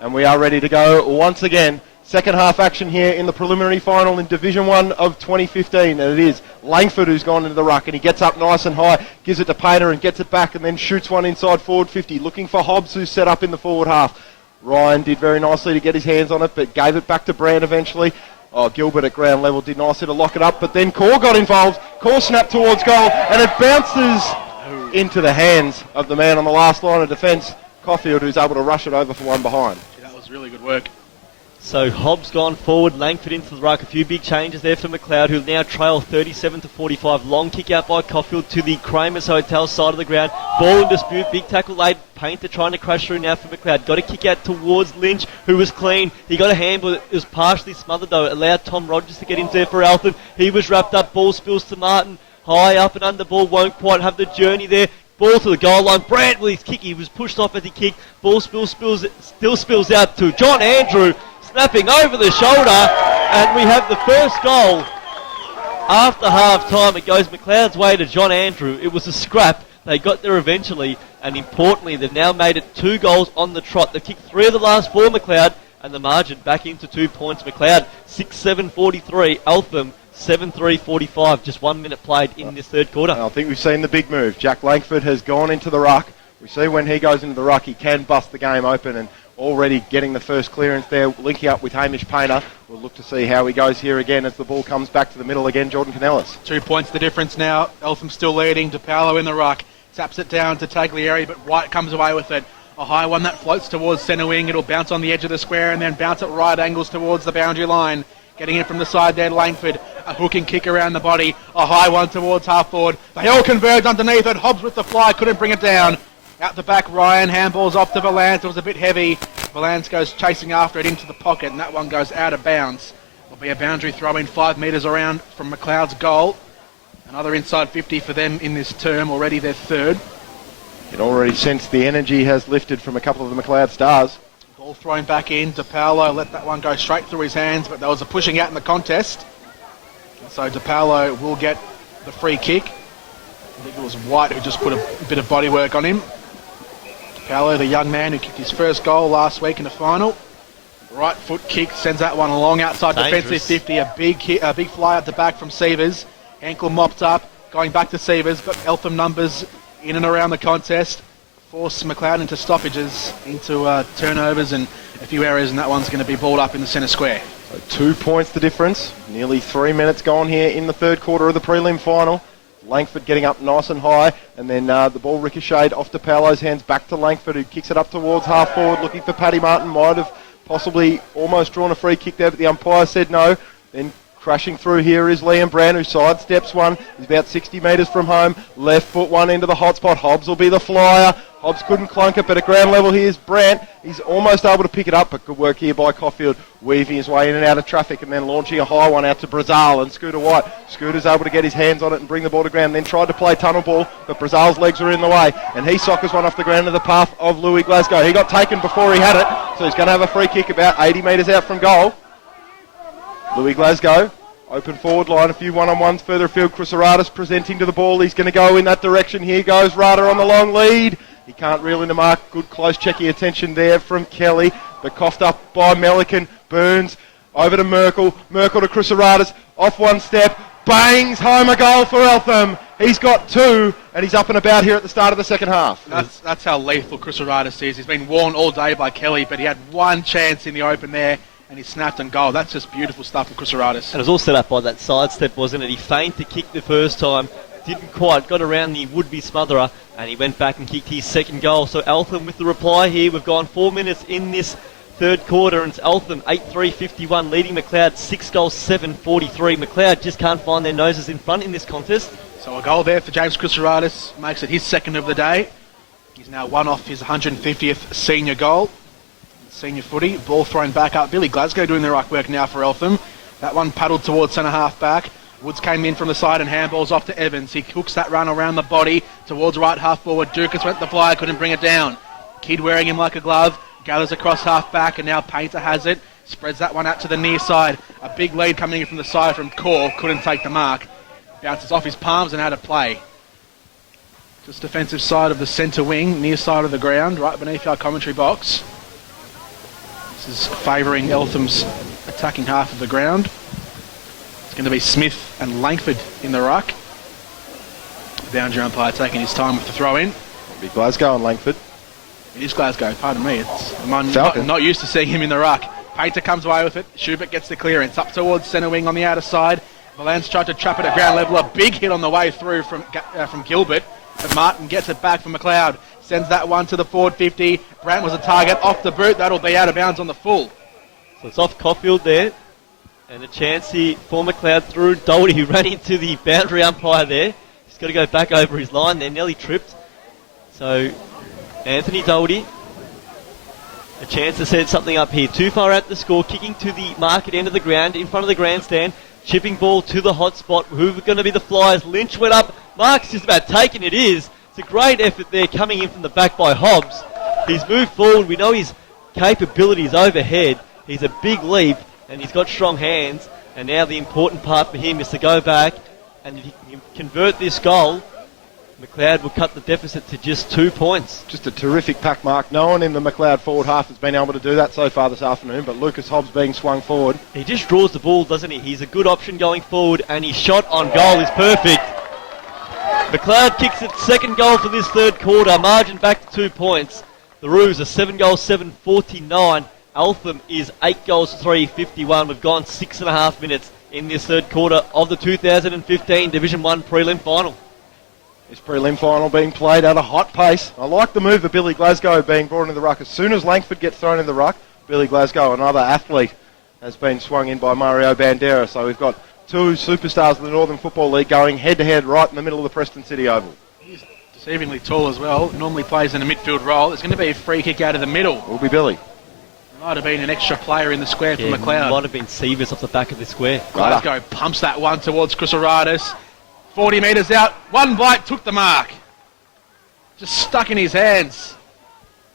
And we are ready to go once again. Second half action here in the preliminary final in Division 1 of 2015. And it is Langford who's gone into the ruck, and he gets up nice and high, gives it to Painter and gets it back and then shoots one inside forward 50, looking for Hobbs, who's set up in the forward half. Ryan did very nicely to get his hands on it, but gave it back to Brand eventually. Oh, Gilbert at ground level did nicely to lock it up, but then Core got involved. Core snapped towards goal, and it bounces into the hands of the man on the last line of defence, Caulfield, who's able to rush it over for one behind. That was really good work. So Hobbs gone forward, Langford into the ruck. A few big changes there for Macleod, who now trail 37-45. Long kick out by Caulfield to the Cramer's Hotel side of the ground. Ball in dispute, big tackle laid. Painter trying to crash through now for Macleod. Got a kick out towards Lynch, who was clean. He got a handball. It was partially smothered though. It allowed Tom Rogers to get in there for Eltham. He was wrapped up. Ball spills to Martin. High up and under. Ball won't quite have the journey there. Ball to the goal line. Brandt with his kick. He was pushed off as he kicked. Ball still spills out to John Andrew, snapping over the shoulder, and we have the first goal after half time. It goes Macleod's way to John Andrew. It was a scrap. They got there eventually, and importantly, they've now made it 2 goals on the trot. They've kicked 3 of the last 4, Macleod, and the margin back into 2 points. Macleod 6-7-43, Eltham 7-3-45. Just 1 minute played in this third quarter. I think we've seen the big move. Jack Langford has gone into the ruck. We see when he goes into the ruck, he can bust the game open, and already getting the first clearance there, linking up with Hamish Painter. We'll look to see how he goes here again as the ball comes back to the middle again. Jordan Canellis. 2 points the difference now. Eltham still leading. DePaolo in the ruck. Taps it down to Taglieri, but White comes away with it. A high one that floats towards centre wing. It'll bounce on the edge of the square and then bounce at right angles towards the boundary line. Getting in from the side there, Langford. A hooking kick around the body. A high one towards half forward. They all converge underneath it. Hobbs with the fly. Couldn't bring it down. Out the back, Ryan. Handballs off to Valance. It was a bit heavy. Valance goes chasing after it into the pocket, and that one goes out of bounds. There'll be a boundary throw in 5 metres around from Macleod's goal. Another inside 50 for them in this term, already their third. You can already sense the energy has lifted from a couple of the Macleod stars. Ball thrown back in. DePaolo let that one go straight through his hands, but there was a pushing out in the contest. And so DePaolo will get the free kick. I think it was White who just put a bit of body work on him. DePaolo, the young man who kicked his first goal last week in the final. Right foot kick, sends that one along outside defensive 50. A big fly at the back from Sievers. Ankle mopped up, going back to Sievers, but Eltham numbers in and around the contest. Force Macleod into stoppages, into turnovers and a few errors, and that one's going to be balled up in the centre square. So 2 points the difference. Nearly 3 minutes gone here in the third quarter of the prelim final. Langford getting up nice and high, and then the ball ricocheted off to Paolo's hands, back to Langford, who kicks it up towards half forward, looking for Paddy Martin. Might have possibly almost drawn a free kick there, but the umpire said no. Then crashing through here is Liam Brand, who sidesteps one. He's about 60 metres from home. Left foot one into the hot spot. Hobbs will be the flyer. Hobbs couldn't clunk it, but at ground level here's Brandt. He's almost able to pick it up, but good work here by Caulfield, weaving his way in and out of traffic and then launching a high one out to Brazil and Scooter White. Scooter's able to get his hands on it and bring the ball to ground, then tried to play tunnel ball, but Brazil's legs were in the way, and he soccers one off the ground to the path of Louis Glasgow. He got taken before he had it, so he's going to have a free kick about 80 metres out from goal. Louis Glasgow. Open forward line, a few one-on-ones further afield. Chrysaratis presenting to the ball. He's going to go in that direction. Here goes Rada on the long lead. He can't reel in the mark. Good close checky attention there from Kelly. But coughed up by Melican. Burns over to Merkel. Merkel to Chrysaratis. Off one step. Bangs home a goal for Eltham. He's got 2, and he's up and about here at the start of the second half. That's how lethal Chrysaratis is. He's been warned all day by Kelly, but he had one chance in the open there, and he snapped and goal. That's just beautiful stuff from Chrysaratis. And it was all set up by that sidestep, wasn't it? He feigned to kick the first time, didn't quite, got around the would-be smotherer, and he went back and kicked his second goal. So Eltham with the reply here. We've gone 4 minutes in this third quarter, and it's Eltham 8-3-51, leading Macleod 6 goals, 7-43. Macleod just can't find their noses in front in this contest. So a goal there for James Chrysaratis makes it his second of the day. He's now one off his 150th senior goal. Senior footy, ball thrown back up. Billy Glasgow doing the right work now for Eltham. That one paddled towards centre half back. Woods came in from the side and handballs off to Evans. He hooks that run around the body towards right half forward. Dukas went the flyer, couldn't bring it down. Kidd wearing him like a glove. Gathers across half back, and now Painter has it. Spreads that one out to the near side. A big lead coming in from the side from Core. Couldn't take the mark. Bounces off his palms and out of play. Just defensive side of the centre wing, near side of the ground, right beneath our commentary box. This is favouring Eltham's attacking half of the ground. It's going to be Smith and Langford in the ruck. The boundary umpire taking his time with the throw in. Big Glasgow and Langford. It is Glasgow, pardon me. I'm Falcon. not used to seeing him in the ruck. Painter comes away with it. Schubert gets the clearance up towards centre wing on the outer side. Valance tried to trap it at ground level. A big hit on the way through from Gilbert. But Martin gets it back from Macleod. Sends that one to the forward 50. Brandt was a target off the boot. That'll be out of bounds on the full. So it's off Caulfield there. And a chance here for Macleod through Doherty, who ran into the boundary umpire there. He's got to go back over his line there. Nearly tripped. So Anthony Doherty, a chance to set something up here. Too far out the score, kicking to the market end of the ground, in front of the grandstand. Chipping ball to the hot spot. Who are going to be the flyers? Lynch went up. Mark's just about taken. It is. It's a great effort there coming in from the back by Hobbs. He's moved forward. We know his capabilities overhead. He's a big leap and he's got strong hands. And now the important part for him is to go back, and if he can convert this goal, Macleod will cut the deficit to just 2 points. Just a terrific pack, Mark. No one in the Macleod forward half has been able to do that so far this afternoon, but Lucas Hobbs being swung forward. He just draws the ball, doesn't he? He's a good option going forward, and his shot on goal is perfect. Macleod kicks its second goal for this third quarter. Margin back to 2 points. The Roos are 7 goals, 7-49. Eltham is 8 goals, 3-51. We've gone 6.5 minutes in this third quarter of the 2015 Division 1 prelim final. This prelim final being played at a hot pace. I like the move of Billy Glasgow being brought into the ruck. As soon as Langford gets thrown in the ruck, Billy Glasgow, another athlete, has been swung in by Mario Bandera. So we've got two superstars of the Northern Football League going head-to-head right in the middle of the Preston City Oval. He's deceivingly tall as well. Normally plays in a midfield role. There's going to be a free kick out of the middle. Will be Billy. Might have been an extra player in the square for Macleod. Might have been Sievers off the back of the square. Glasgow pumps that one towards Chrysaridis. 40 metres out. One bite took the mark. Just stuck in his hands.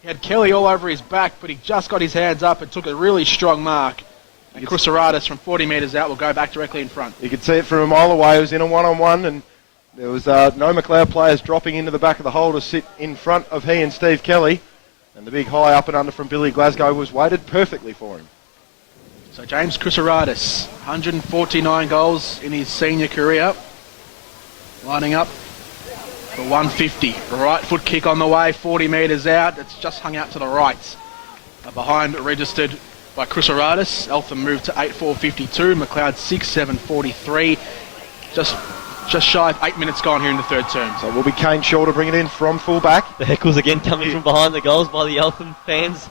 He had Kelly all over his back, but he just got his hands up and took a really strong mark. And Chrysaridis from 40 metres out will go back directly in front. You could see it from a mile away. It was in a one-on-one, and there was no Macleod players dropping into the back of the hole to sit in front of he and Steve Kelly. And the big high up and under from Billy Glasgow was weighted perfectly for him. So James Chrysaridis, 149 goals in his senior career. Lining up for 150. Right foot kick on the way, 40 metres out. It's just hung out to the right. Behind registered by Chrysaridis. Eltham moved to 8-4-52. Macleod 6-7-43. Just shy of 8 minutes gone here in the third term. So it will be Kane Shaw to bring it in from full back. The heckles again coming from behind the goals by the Eltham fans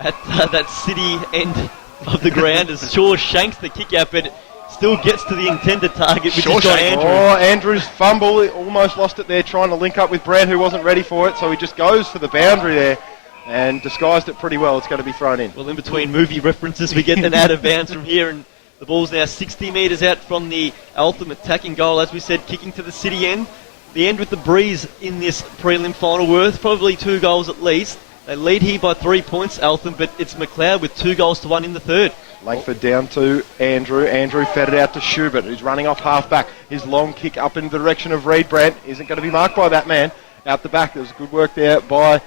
at that city end of the ground as Shaw shanks the kick out, but still gets to the intended target, which is Andrew. Oh, Andrew's fumble. He almost lost it there trying to link up with Brand, who wasn't ready for it, so he just goes for the boundary there and disguised it pretty well. It's going to be thrown in. Well, in between movie references, we get an out of bounds from here, and the ball's now 60 metres out from the Eltham attacking goal, as we said, kicking to the city end. The end with the breeze in this prelim final, worth probably 2 goals at least. They lead here by 3 points, Eltham, but it's Macleod with 2 goals to 1 in the third. Langford down to Andrew. Andrew fed it out to Schubert, who's running off half-back. His long kick up in the direction of Reed Brandt isn't going to be marked by that man. Out the back, there's good work there by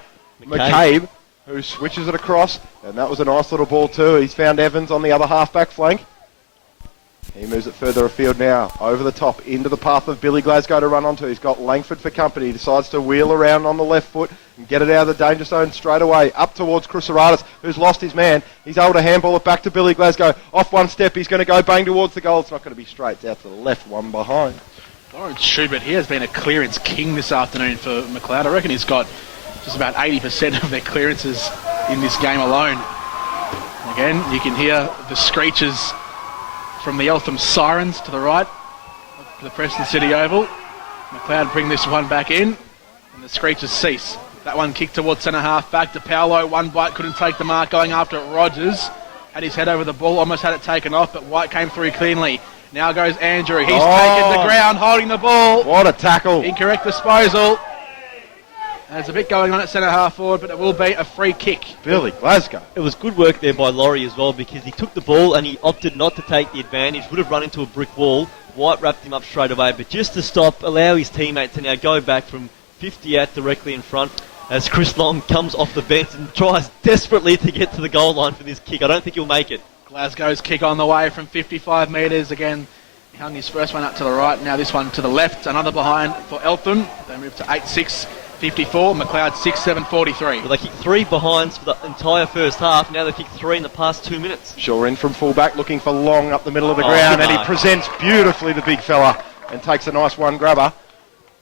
McCabe, who switches it across, and that was a nice little ball too. He's found Evans on the other half-back flank. He moves it further afield now, over the top, into the path of Billy Glasgow to run onto. He's got Langford for company. He decides to wheel around on the left foot and get it out of the danger zone straight away, up towards Chrysaridis, who's lost his man. He's able to handball it back to Billy Glasgow. Off one step, he's going to go bang towards the goal. It's not going to be straight. It's out to the left, one behind. Lawrence Schubert, he has been a clearance king this afternoon for Macleod. I reckon he's got just about 80% of their clearances in this game alone. Again, you can hear the screeches from the Eltham Sirens to the right of the Preston City Oval. Macleod bring this one back in, and the screeches cease. That one kicked towards centre half back to Paolo. One bite couldn't take the mark, going after it. Rogers had his head over the ball, almost had it taken off, but White came through cleanly. Now goes Andrew. He's taken the ground, holding the ball. What a tackle. Incorrect disposal. There's a bit going on at centre half forward, but it will be a free kick. Billy Glasgow. It was good work there by Laurie as well, because he took the ball and he opted not to take the advantage. Would have run into a brick wall. White wrapped him up straight away, but just to stop, allow his teammate to now go back from 50 out directly in front. as Chris Long comes off the bench and tries desperately to get to the goal line for this kick. I don't think he'll make it. Glasgow's kick on the way from 55 metres. Again, he hung his first one up to the right, now this one to the left. Another behind for Eltham. They move to 8-6, 54. Macleod 6-7, 43. Well, they kicked 3 behinds for the entire first half. Now they've kicked 3 in the past 2 minutes. Shaw in from fullback, looking for Long up the middle of the ground, and he presents beautifully the big fella and takes a nice one grabber.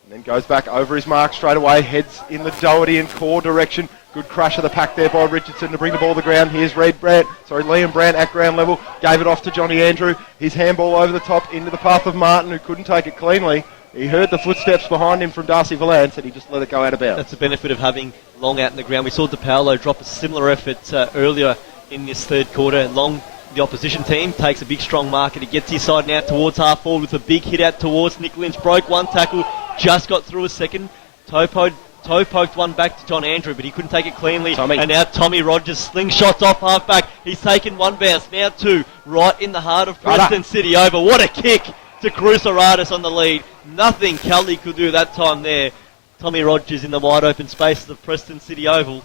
And then goes back over his mark straight away, heads in the Doherty and Core direction. Good crush of the pack there by Richardson to bring the ball to the ground. Here's Liam Brandt at ground level. Gave it off to Johnny Andrew. His handball over the top into the path of Martin, who couldn't take it cleanly. He heard the footsteps behind him from Darcy Valance, and he just let it go out of bounds. That's the benefit of having Long out in the ground. We saw DePaolo drop a similar effort earlier in this third quarter. Long, the opposition team, takes a big strong mark, and he gets his side now towards half forward with a big hit out towards Nick Lynch. Broke one tackle, just got through a second. Toe poked one back to John Andrew, but he couldn't take it cleanly. And now Tommy Rogers slingshots off half-back. He's taken one bounce, now 2, right in the heart of Preston City Oval. What a kick to Cruceratus on the lead. Nothing Kelly could do that time there. Tommy Rogers in the wide open space of Preston City Oval.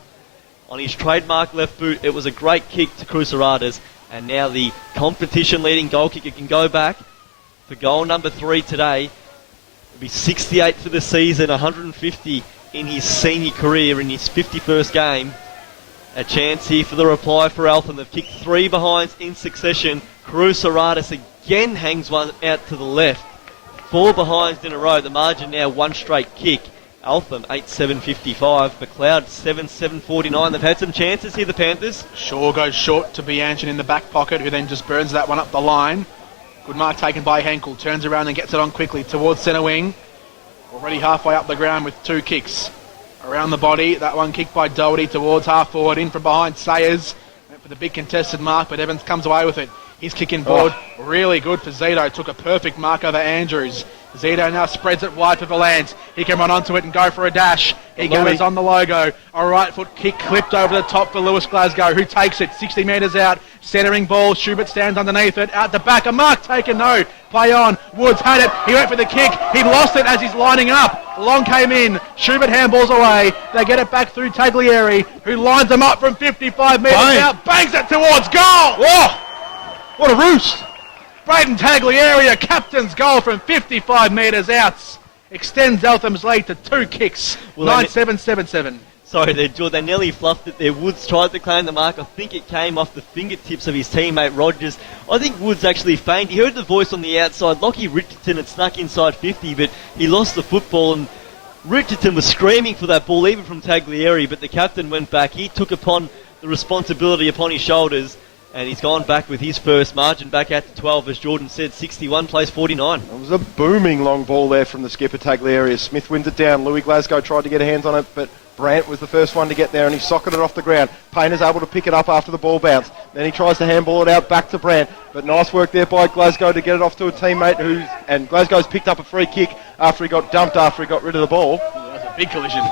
On his trademark left boot, it was a great kick to Cruceratus. And now the competition-leading goal kicker can go back for goal number 3 today. It'll be 68 for the season, 150 in his senior career, in his 51st game. A chance here for the reply for Eltham. They've kicked 3 behinds in succession. Cruceratus again hangs one out to the left. 4 behinds in a row. The margin now 1 straight kick. Eltham 8-7-55. Macleod 7-7-49. They've had some chances here, the Panthers. Shaw goes short to Bianchin in the back pocket, who then just burns that one up the line. Good mark taken by Henkel. Turns around and gets it on quickly towards centre wing. Already halfway up the ground with 2 kicks. Around the body, that one kicked by Doherty towards half forward, in from behind Sayers. Went for the big contested mark, but Evans comes away with it. His kick in board, really good for Zito. Took a perfect mark over Andrews. Zito now spreads it wide for Valance. He can run onto it and go for a dash. He goes on the logo. A right foot kick clipped over the top for Lewis Glasgow, who takes it 60 metres out. Centering ball. Schubert stands underneath it. Out the back. A mark taken. No. Play on. Woods had it. He went for the kick. He lost it as he's lining up. Long came in. Schubert handballs away. They get it back through Taglieri, who lines them up from 55 metres out. Bangs it towards goal. Whoa! What a roost! Braden Taglieri, a captain's goal from 55 metres out. Extends Eltham's lead to 2 kicks. 9-7-7-7. Sorry there, George. They nearly fluffed it there. Woods tried to claim the mark. I think it came off the fingertips of his teammate Rogers. I think Woods actually feigned. He heard the voice on the outside. Lockie Richardson had snuck inside 50, but he lost the football, and Richardson was screaming for that ball, even from Taglieri, but the captain went back. He took upon the responsibility upon his shoulders, and he's gone back with his first margin back out to 12, as Jordan said. 61 plays 49. It was a booming long ball there from the skipper Taglieri. Smith wins it down. Louis Glasgow tried to get a hands on it, but Brandt was the first one to get there, and he socketed it off the ground. Payner's able to pick it up after the ball bounce. Then he tries to handball it out back to Brandt, but nice work there by Glasgow to get it off to a teammate and Glasgow's picked up a free kick after he got dumped after he got rid of the ball. That was a big collision.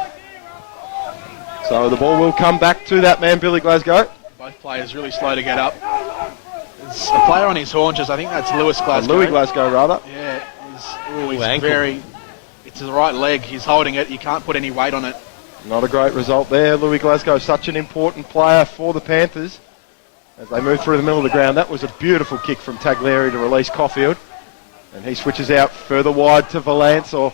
So the ball will come back to that man, Billy Glasgow. Both players really slow to get up. There's a player on his haunches. I think that's Lewis Glasgow. Louis Glasgow, rather. Yeah, it's the right leg. He's holding it. You can't put any weight on it. Not a great result there. Louis Glasgow, such an important player for the Panthers as they move through the middle of the ground. That was a beautiful kick from Taglieri to release Caulfield. And he switches out further wide to Valance, or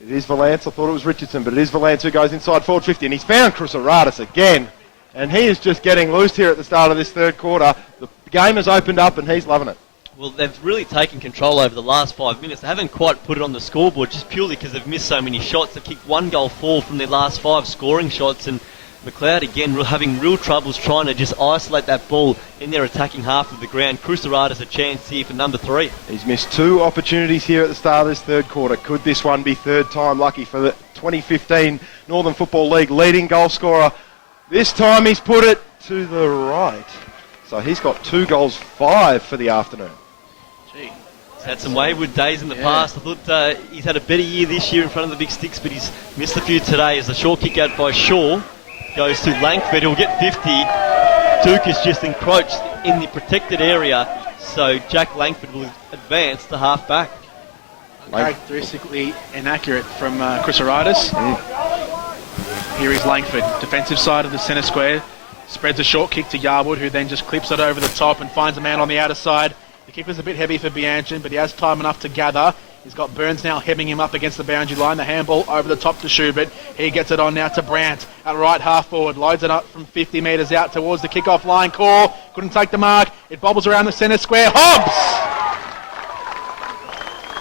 it is Valance. I thought it was Richardson, but it is Valance who goes inside forward 50, and he's found Cruceratus again. And he is just getting loose here at the start of this third quarter. The game has opened up and he's loving it. Well, they've really taken control over the last 5 minutes. They haven't quite put it on the scoreboard just purely because they've missed so many shots. They've kicked 1 goal 4 from their last 5 scoring shots, and Macleod again having real troubles trying to just isolate that ball in their attacking half of the ground. Cruceratus a chance here for number 3. He's missed 2 opportunities here at the start of this third quarter. Could this one be third time lucky for the 2015 Northern Football League leading goal scorer? This time he's put it to the right. So he's got 2 goals 5 for the afternoon. Gee. He's had some wayward days in the past. I thought he's had a better year this year in front of the big sticks, but he's missed a few today as the short kick out by Shaw goes to Langford. He'll get 50. Duke is just encroached in the protected area, so Jack Langford will advance to half back. Uncharacteristically inaccurate from Cruceratus. Here is Langford, defensive side of the centre square. Spreads a short kick to Yarwood, who then just clips it over the top and finds a man on the outer side. The kick was a bit heavy for Bianchin, but he has time enough to gather. He's got Burns now hemming him up against the boundary line. The handball over the top to Schubert. He gets it on now to Brandt at right half forward. Loads it up from 50 metres out towards the kick-off line. Call couldn't take the mark. It bobbles around the centre square.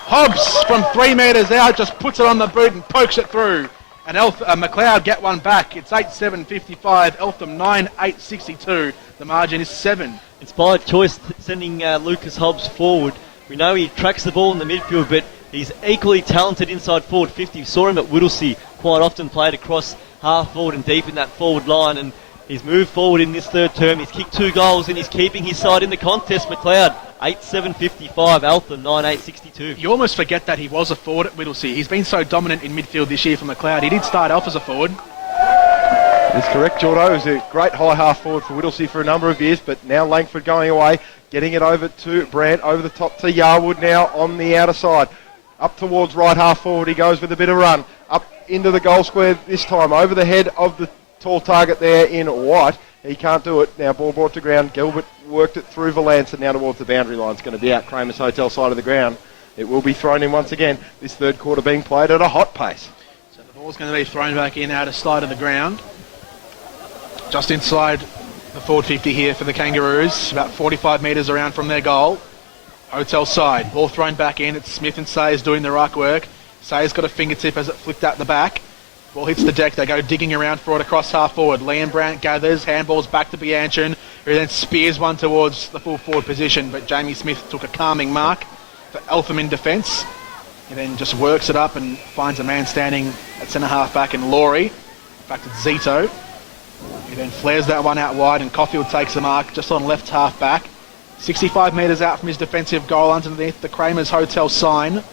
Hobbs from 3 metres out just puts it on the boot and pokes it through. And Macleod get one back. It's 8-7-55. Eltham 9-8-62. The margin is 7. Inspired choice sending Lucas Hobbs forward. We know he tracks the ball in the midfield, but he's equally talented inside forward 50. Saw him at Whittlesea quite often, played across half forward and deep in that forward line, and he's moved forward in this third term. He's kicked 2 goals and he's keeping his side in the contest. Macleod 8-7-55, Eltham 9-8-62. You almost forget that he was a forward at Whittlesea. He's been so dominant in midfield this year for Macleod. He did start off as a forward. That's correct, Jordo. He was a great high half forward for Whittlesea for a number of years, but now Langford going away, getting it over to Brandt, over the top to Yarwood now on the outer side. Up towards right half forward he goes with a bit of run. Up into the goal square this time, over the head of the tall target there in white. He can't do it. Now ball brought to ground. Gilbert worked it through Valance and now towards the boundary line. It's going to be out Cramer's Hotel side of the ground. It will be thrown in once again. This third quarter being played at a hot pace. So the ball's going to be thrown back in out of side of the ground. Just inside the forward 50 here for the Kangaroos, about 45 metres around from their goal. Hotel side, ball thrown back in. It's Smith and Sayers doing the ruck work. Sayers got a fingertip as it flicked out the back. Ball hits the deck, they go digging around for it across half forward. Liam Brandt gathers, handballs back to Bianchin, who then spears one towards the full forward position, but Jamie Smith took a calming mark for Eltham in defence. He then just works it up and finds a man standing at centre half back in Laurie. In fact, it's Zito. He then flares that one out wide and Caulfield takes the mark just on left half back. 65 metres out from his defensive goal underneath the Cramer's Hotel sign.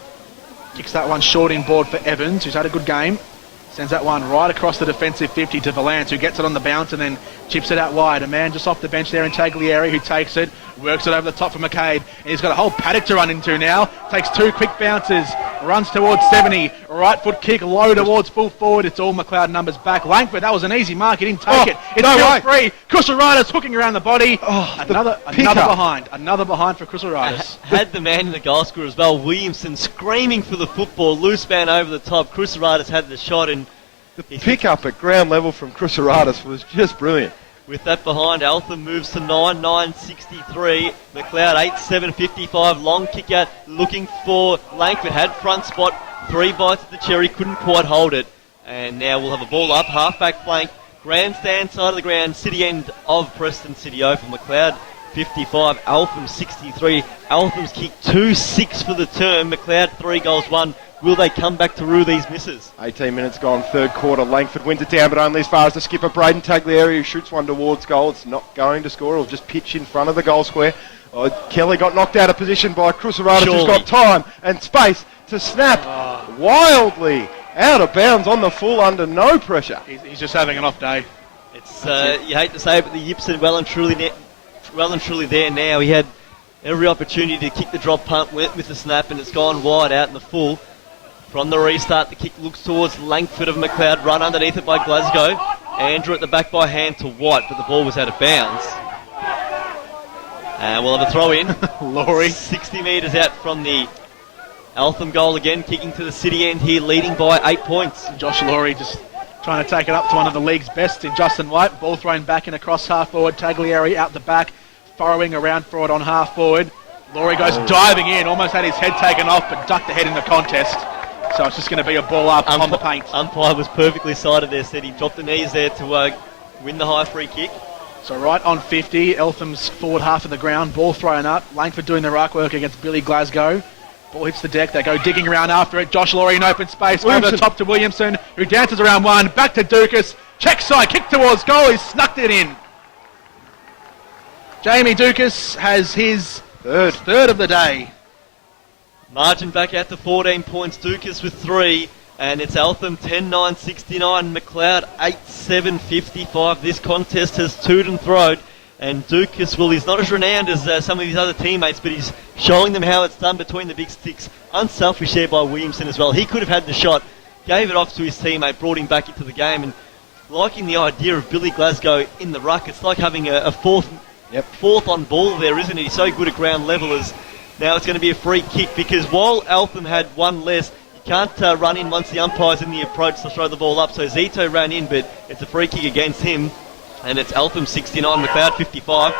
Kicks that one short in board for Evans, who's had a good game. Sends that one right across the defensive 50 to Valance, who gets it on the bounce and then chips it out wide. A man just off the bench there in Taglieri who takes it, works it over the top for McCabe. And he's got a whole paddock to run into now. Takes 2 quick bounces, runs towards 70. Right foot kick low towards full forward. It's all Macleod numbers back. Langford, that was an easy mark. He didn't take it. It's still free. Kusaraitis hooking around the body. Another behind. Another behind for Kusaraitis. Had the man in the goal scorer as well. Williamson screaming for the football. Loose man over the top. Kusaraitis had the shot and the pick-up at ground level from Kusaraitis was just brilliant. With that behind, Eltham moves to 9-9-63. Macleod 8-7-55. Long kick out looking for Langford. Had front spot. 3 bites at the cherry. Couldn't quite hold it. And now we'll have a ball up. Half-back flank. Grandstand side of the ground. City end of Preston City Oval. Macleod 55. Eltham 63. Eltham's kicked 2-6 for the term. Macleod 3 goals 1. Will they come back to rue these misses? 18 minutes gone, third quarter. Langford wins it down, but only as far as the skipper, Braden Taglieri, who shoots one towards goal. It's not going to score. It'll just pitch in front of the goal square. Kelly got knocked out of position by Kusaraitis, who's got time and space to snap wildly out of bounds on the full under no pressure. He's just having an off day. It's you hate to say it, but the yips are well and truly there now. He had every opportunity to kick the drop punt, went with the snap, and it's gone wide out in the full. From the restart, the kick looks towards Langford of Macleod, run underneath it by Glasgow. Andrew at the back by hand to White, but the ball was out of bounds. And we'll have a throw in. Laurie. 60 metres out from the Eltham goal again, kicking to the city end here, leading by 8 points. Josh Laurie just trying to take it up to one of the league's best in Justin White. Ball thrown back in across half forward. Taglieri out the back, furrowing around for it on half forward. Laurie goes diving in, almost had his head taken off, but ducked ahead in the contest. So it's just going to be a ball up on the paint. Umpire was perfectly sided there, said he dropped the knees there to win the high free kick. So right on 50, Eltham's forward half of the ground, ball thrown up. Langford doing the ruck work against Billy Glasgow. Ball hits the deck, they go digging around after it. Josh Laurie in open space, over the top to Williamson, who dances around one, back to Dukas. Check side, kick towards goal, he's snuck it in. Jamie Dukas has his third of the day. Margin back out to 14 points. Dukas with 3. And it's Eltham 10-9-69. Macleod 8-7-55. This contest has toed and throwed. And Dukas, well, he's not as renowned as some of his other teammates, but he's showing them how it's done between the big sticks. Unselfish there by Williamson as well. He could have had the shot, gave it off to his teammate, brought him back into the game. And liking the idea of Billy Glasgow in the ruck. It's like having a fourth on ball there, isn't it? He's so good at ground level. As now it's going to be a free kick, because while Eltham had one less, you can't run in once the umpire's in the approach to throw the ball up. So Zito ran in, but it's a free kick against him, and it's Eltham 69, Macleod 55.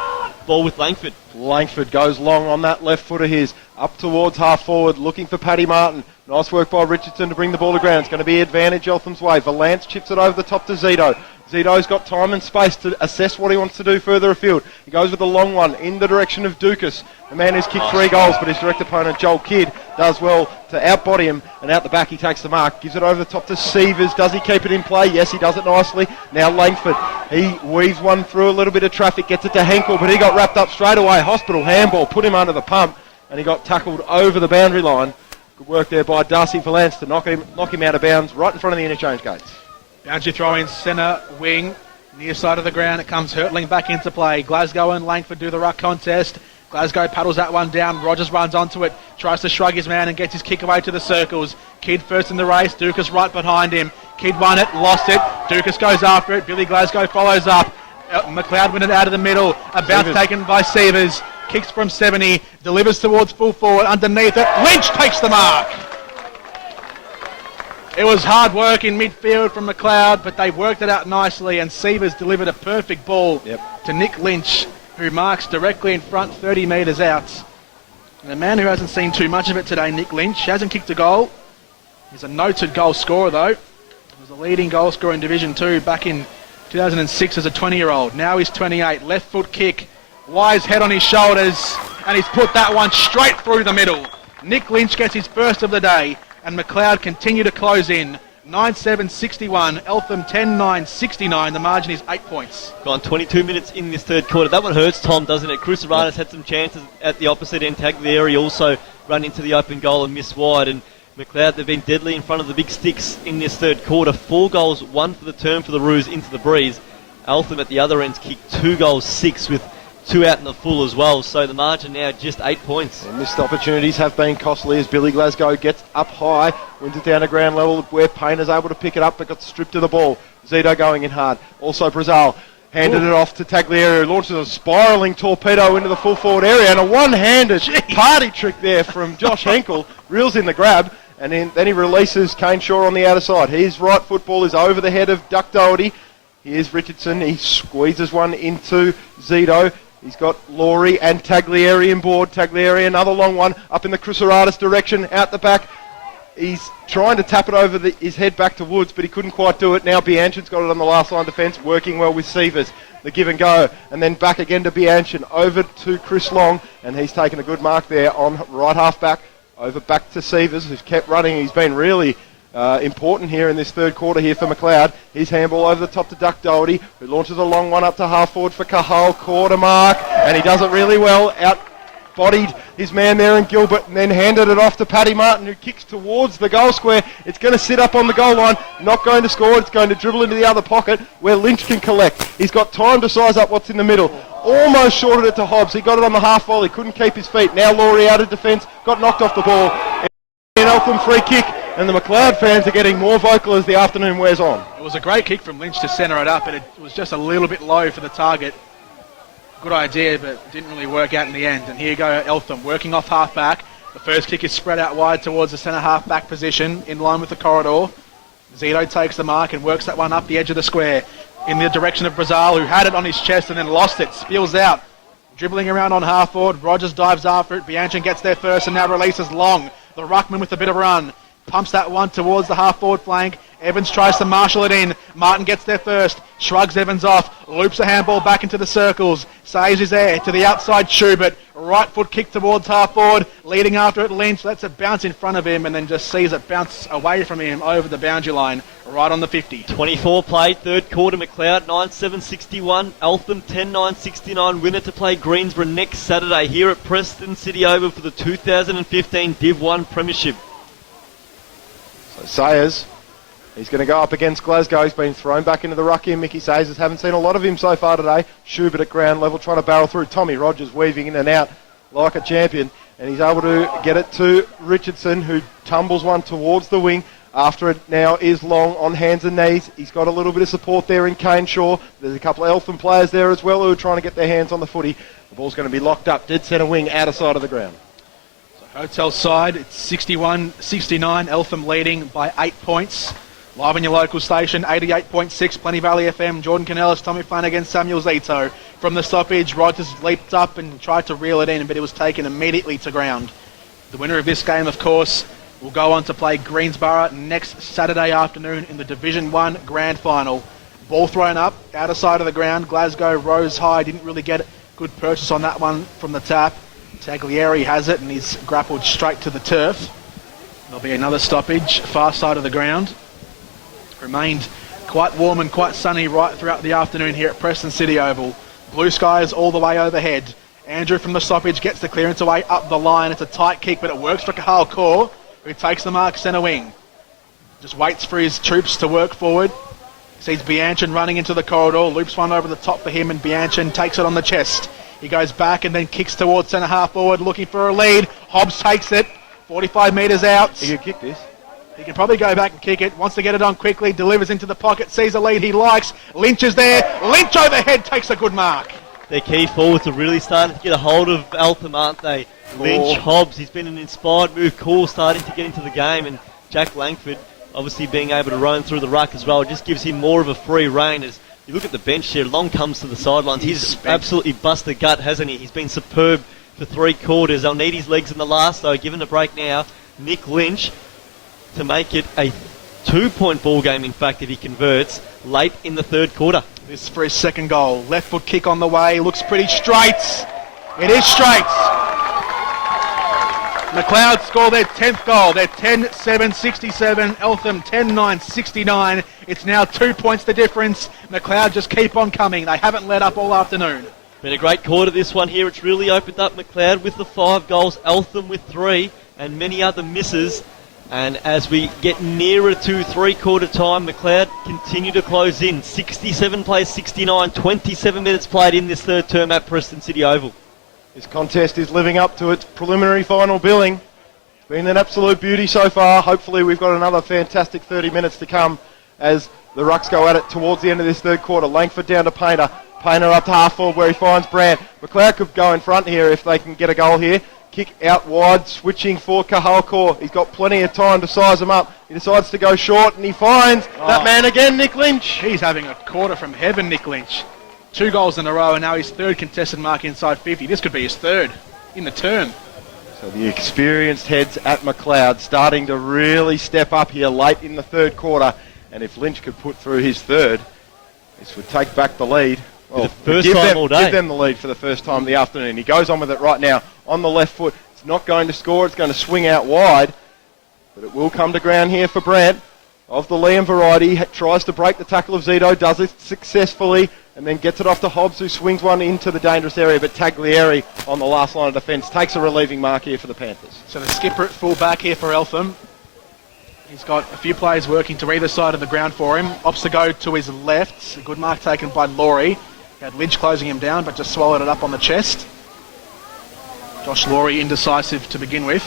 Ball with Langford. Langford goes long on that left foot of his, up towards half forward, looking for Paddy Martin. Nice work by Richardson to bring the ball to ground. It's going to be advantage Eltham's way. Valance chips it over the top to Zito. Zito's got time and space to assess what he wants to do further afield. He goes with a long one in the direction of Dukas, the man who's kicked 3 goals, but his direct opponent Joel Kidd does well to outbody him, and out the back he takes the mark. Gives it over the top to Sievers. Does he keep it in play? Yes, he does it nicely. Now Langford, he weaves one through a little bit of traffic, gets it to Henkel, but he got wrapped up straight away. Hospital handball, put him under the pump, and he got tackled over the boundary line. Good work there by Darcy Valance to knock him out of bounds right in front of the interchange gates. Boundary throw in centre wing, near side of the ground. It comes hurtling back into play. Glasgow and Langford do the ruck contest. Glasgow paddles that one down. Rogers runs onto it, tries to shrug his man and gets his kick away to the circles. Kidd first in the race. Dukas right behind him. Kidd won it, lost it. Dukas goes after it. Billy Glasgow follows up. Macleod win it out of the middle. A bounce taken by Sievers. Kicks from 70. Delivers towards full forward. Underneath it, Lynch takes the mark. It was hard work in midfield from Macleod, but they worked it out nicely, and Sievers delivered a perfect ball to Nick Lynch, who marks directly in front, 30 metres out. And a man who hasn't seen too much of it today, Nick Lynch, hasn't kicked a goal. He's a noted goal scorer, though. He was a leading goal scorer in Division 2 back in 2006 as a 20-year-old. Now he's 28. Left foot kick, Wise head on his shoulders, and he's put that one straight through the middle. Nick Lynch gets his first of the day, and Macleod continue to close in. 9-7-61, Eltham 10-9-69. The margin is 8 points. Gone 22 minutes in this third quarter. That one hurts, Tom, doesn't it? Cruceratus had some chances at the opposite end. Taglieri also run into the open goal and miss wide. And Macleod, they've been deadly in front of the big sticks in this third quarter. 4 goals, 1 for the turn for the Roos into the breeze. Eltham at the other end's kicked 2 goals, 6 with 2 out in the full as well, so the margin now just 8 points. And missed opportunities have been costly as Billy Glasgow gets up high, wins it down to ground level where Payne is able to pick it up but got stripped of the ball. Zito going in hard. Also Brazil handed it off to Taglieri, who launches a spiralling torpedo into the full forward area, and a one-handed party trick there from Josh Henkel. Reels in the grab, and then he releases Kane Shaw on the outer side. His right football is over the head of Duck Doherty. Here's Richardson. He squeezes one into Zito. He's got Laurie and Taglieri in board. Taglieri, another long one up in the Cruceratus direction, out the back. He's trying to tap it over his head back to Woods, but he couldn't quite do it. Now Bianchin's got it on the last line defence, working well with Sievers. The give and go, and then back again to Bianchin, over to Chris Long, and he's taken a good mark there on right half back, over back to Sievers, who's kept running. He's been really important here in this third quarter here for Macleod. His handball over the top to Duck Doherty, who launches a long one up to half forward for Cahal, quarter mark, and he does it really well, out-bodied his man there in Gilbert, and then handed it off to Paddy Martin, who kicks towards the goal square. It's going to sit up on the goal line, not going to score, it's going to dribble into the other pocket where Lynch can collect. He's got time to size up what's in the middle. Almost shorted it to Hobbs. He got it on the half volley, couldn't keep his feet. Now Laurie out of defence, got knocked off the ball. An Eltham free kick, and the Macleod fans are getting more vocal as the afternoon wears on. It was a great kick from Lynch to centre it up, but it was just a little bit low for the target. Good idea, but didn't really work out in the end. And here you go, Eltham working off half back. The first kick is spread out wide towards the centre half back position, in line with the corridor. Zito takes the mark and works that one up the edge of the square in the direction of Brazil, who had it on his chest and then lost it. Spills out, dribbling around on half forward. Rogers dives after it. Bianchin gets there first and now releases Long. The ruckman with a bit of run. Pumps that one towards the half-forward flank. Evans tries to marshal it in. Martin gets there first. Shrugs Evans off. Loops a handball back into the circles. Saves his air to the outside Schubert. Right foot kick towards half-forward. Leading after it, Lynch lets it bounce in front of him and then just sees it bounce away from him over the boundary line. Right on the 50. 24 played, third quarter. Macleod 9-7-61. Eltham 10-9-69. Winner to play Greensboro next Saturday here at Preston City Oval for the 2015 Div 1 Premiership. So Sayers, he's going to go up against Glasgow. He's been thrown back into the ruck here. Mickey Sayers haven't seen a lot of him so far today. Schubert at ground level trying to barrel through. Tommy Rogers weaving in and out like a champion. And he's able to get it to Richardson, who tumbles one towards the wing. After it now is Long on hands and knees. He's got a little bit of support there in Kane Shaw. There's a couple of Eltham players there as well who are trying to get their hands on the footy. The ball's going to be locked up, dead centre wing, outer side of the ground. So Hotel side, it's 61-69, Eltham leading by 8 points. Live on your local station, 88.6, Plenty Valley FM, Jordan Canellis, Tommy Flanagan, Samuel Zito. From the stoppage, Rogers leaped up and tried to reel it in, but it was taken immediately to ground. The winner of this game, of course, will go on to play Greensborough next Saturday afternoon in the Division 1 Grand Final. Ball thrown up, outer side of the ground. Glasgow rose high, didn't really get good purchase on that one from the tap. Taglieri has it and he's grappled straight to the turf. There'll be another stoppage, far side of the ground. Remained quite warm and quite sunny right throughout the afternoon here at Preston City Oval. Blue skies all the way overhead. Andrew from the stoppage gets the clearance away up the line. It's a tight kick, but it works for Cahal Kaur, who takes the mark centre wing. Just waits for his troops to work forward. Sees Bianchin running into the corridor, loops one over the top for him, and Bianchin takes it on the chest. He goes back and then kicks towards centre half forward, looking for a lead. Hobbs takes it, 45 metres out. He can kick this. He can probably go back and kick it. Wants to get it on quickly, delivers into the pocket, sees a lead he likes. Lynch is there. Lynch overhead takes a good mark. Their key forwards are really starting to get a hold of Eltham, aren't they? Lynch, Hobbs, he's been an inspired move. Cool starting to get into the game, and Jack Langford obviously being able to roam through the ruck as well. It just gives him more of a free rein. As you look at the bench here, Long comes to the sidelines. He's absolutely busted gut, hasn't he? He's been superb for 3 quarters. They'll need his legs in the last, though. Given a break now, Nick Lynch to make it a 2-point ball game, in fact, if he converts late in the third quarter. This is for his second goal. Left foot kick on the way. Looks pretty straight. It is straight. Macleod score their 10th goal. They're 10-7-67. Eltham 10-9-69. It's now 2 points the difference. Macleod just keep on coming. They haven't let up all afternoon. Been a great quarter this one here. It's really opened up Macleod with the 5 goals. Eltham with 3 and many other misses. And as we get nearer to 3-quarter time, Macleod continue to close in. 67 plays 69, 27 minutes played in this third term at Preston City Oval. This contest is living up to its preliminary final billing. It's been an absolute beauty so far. Hopefully we've got another fantastic 30 minutes to come as the Rucks go at it towards the end of this third quarter. Langford down to Painter. Painter up to half forward where he finds Brand. Macleod could go in front here if they can get a goal here. Kick out wide, switching for Cahal Kaur. He's got plenty of time to size him up. He decides to go short and he finds that man again, Nick Lynch. He's having a quarter from heaven, Nick Lynch. 2 goals in a row and now his 3rd contested mark inside 50. This could be his 3rd in the term. So the experienced heads at Macleod starting to really step up here late in the third quarter. And if Lynch could put through his 3rd, this would take back the lead. Well, the first time all day. Give them the lead for the first time of the afternoon. He goes on with it right now on the left foot. It's not going to score. It's going to swing out wide. But it will come to ground here for Brandt of the Liam variety. Tries to break the tackle of Zito. Does it successfully. And then gets it off to Hobbs, who swings one into the dangerous area. But Taglieri on the last line of defence takes a relieving mark here for the Panthers. So the skipper at full back here for Eltham. He's got a few players working to either side of the ground for him. Opts to go to his left. A good mark taken by Laurie. He had Lynch closing him down, but just swallowed it up on the chest. Josh Laurie indecisive to begin with.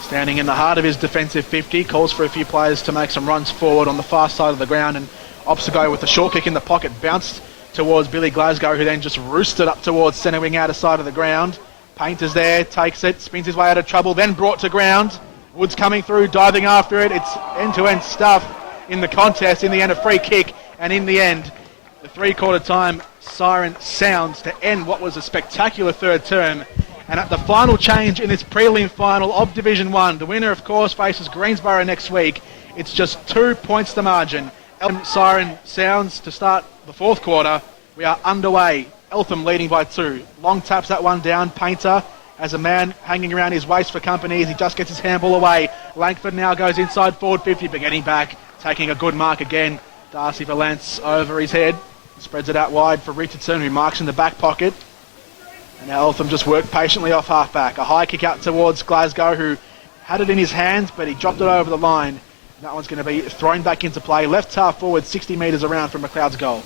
Standing in the heart of his defensive 50. Calls for a few players to make some runs forward on the far side of the ground. And opts to go with a short kick in the pocket. Bounced towards Billy Glasgow, who then just roosted up towards centre wing outer side of the ground. Painter's there, takes it, spins his way out of trouble, then brought to ground. Woods coming through, diving after it. It's end-to-end stuff in the contest. In the end, a free kick. And in the end, the 3-quarter time siren sounds to end what was a spectacular third term. And at the final change in this prelim final of Division 1, the winner, of course, faces Greensborough next week. It's just 2 points to margin. Eltham siren sounds to start the 4th quarter. We are underway. Eltham leading by 2. Long taps that one down. Painter has a man hanging around his waist for company as he just gets his handball away. Langford now goes inside forward 50, but getting back, taking a good mark again. Darcy Valance over his head. Spreads it out wide for Richardson, who marks in the back pocket. And now Eltham just work patiently off half-back. A high kick out towards Glasgow, who had it in his hands, but he dropped it over the line. That one's going to be thrown back into play. Left half forward, 60 metres around from Macleod's goal.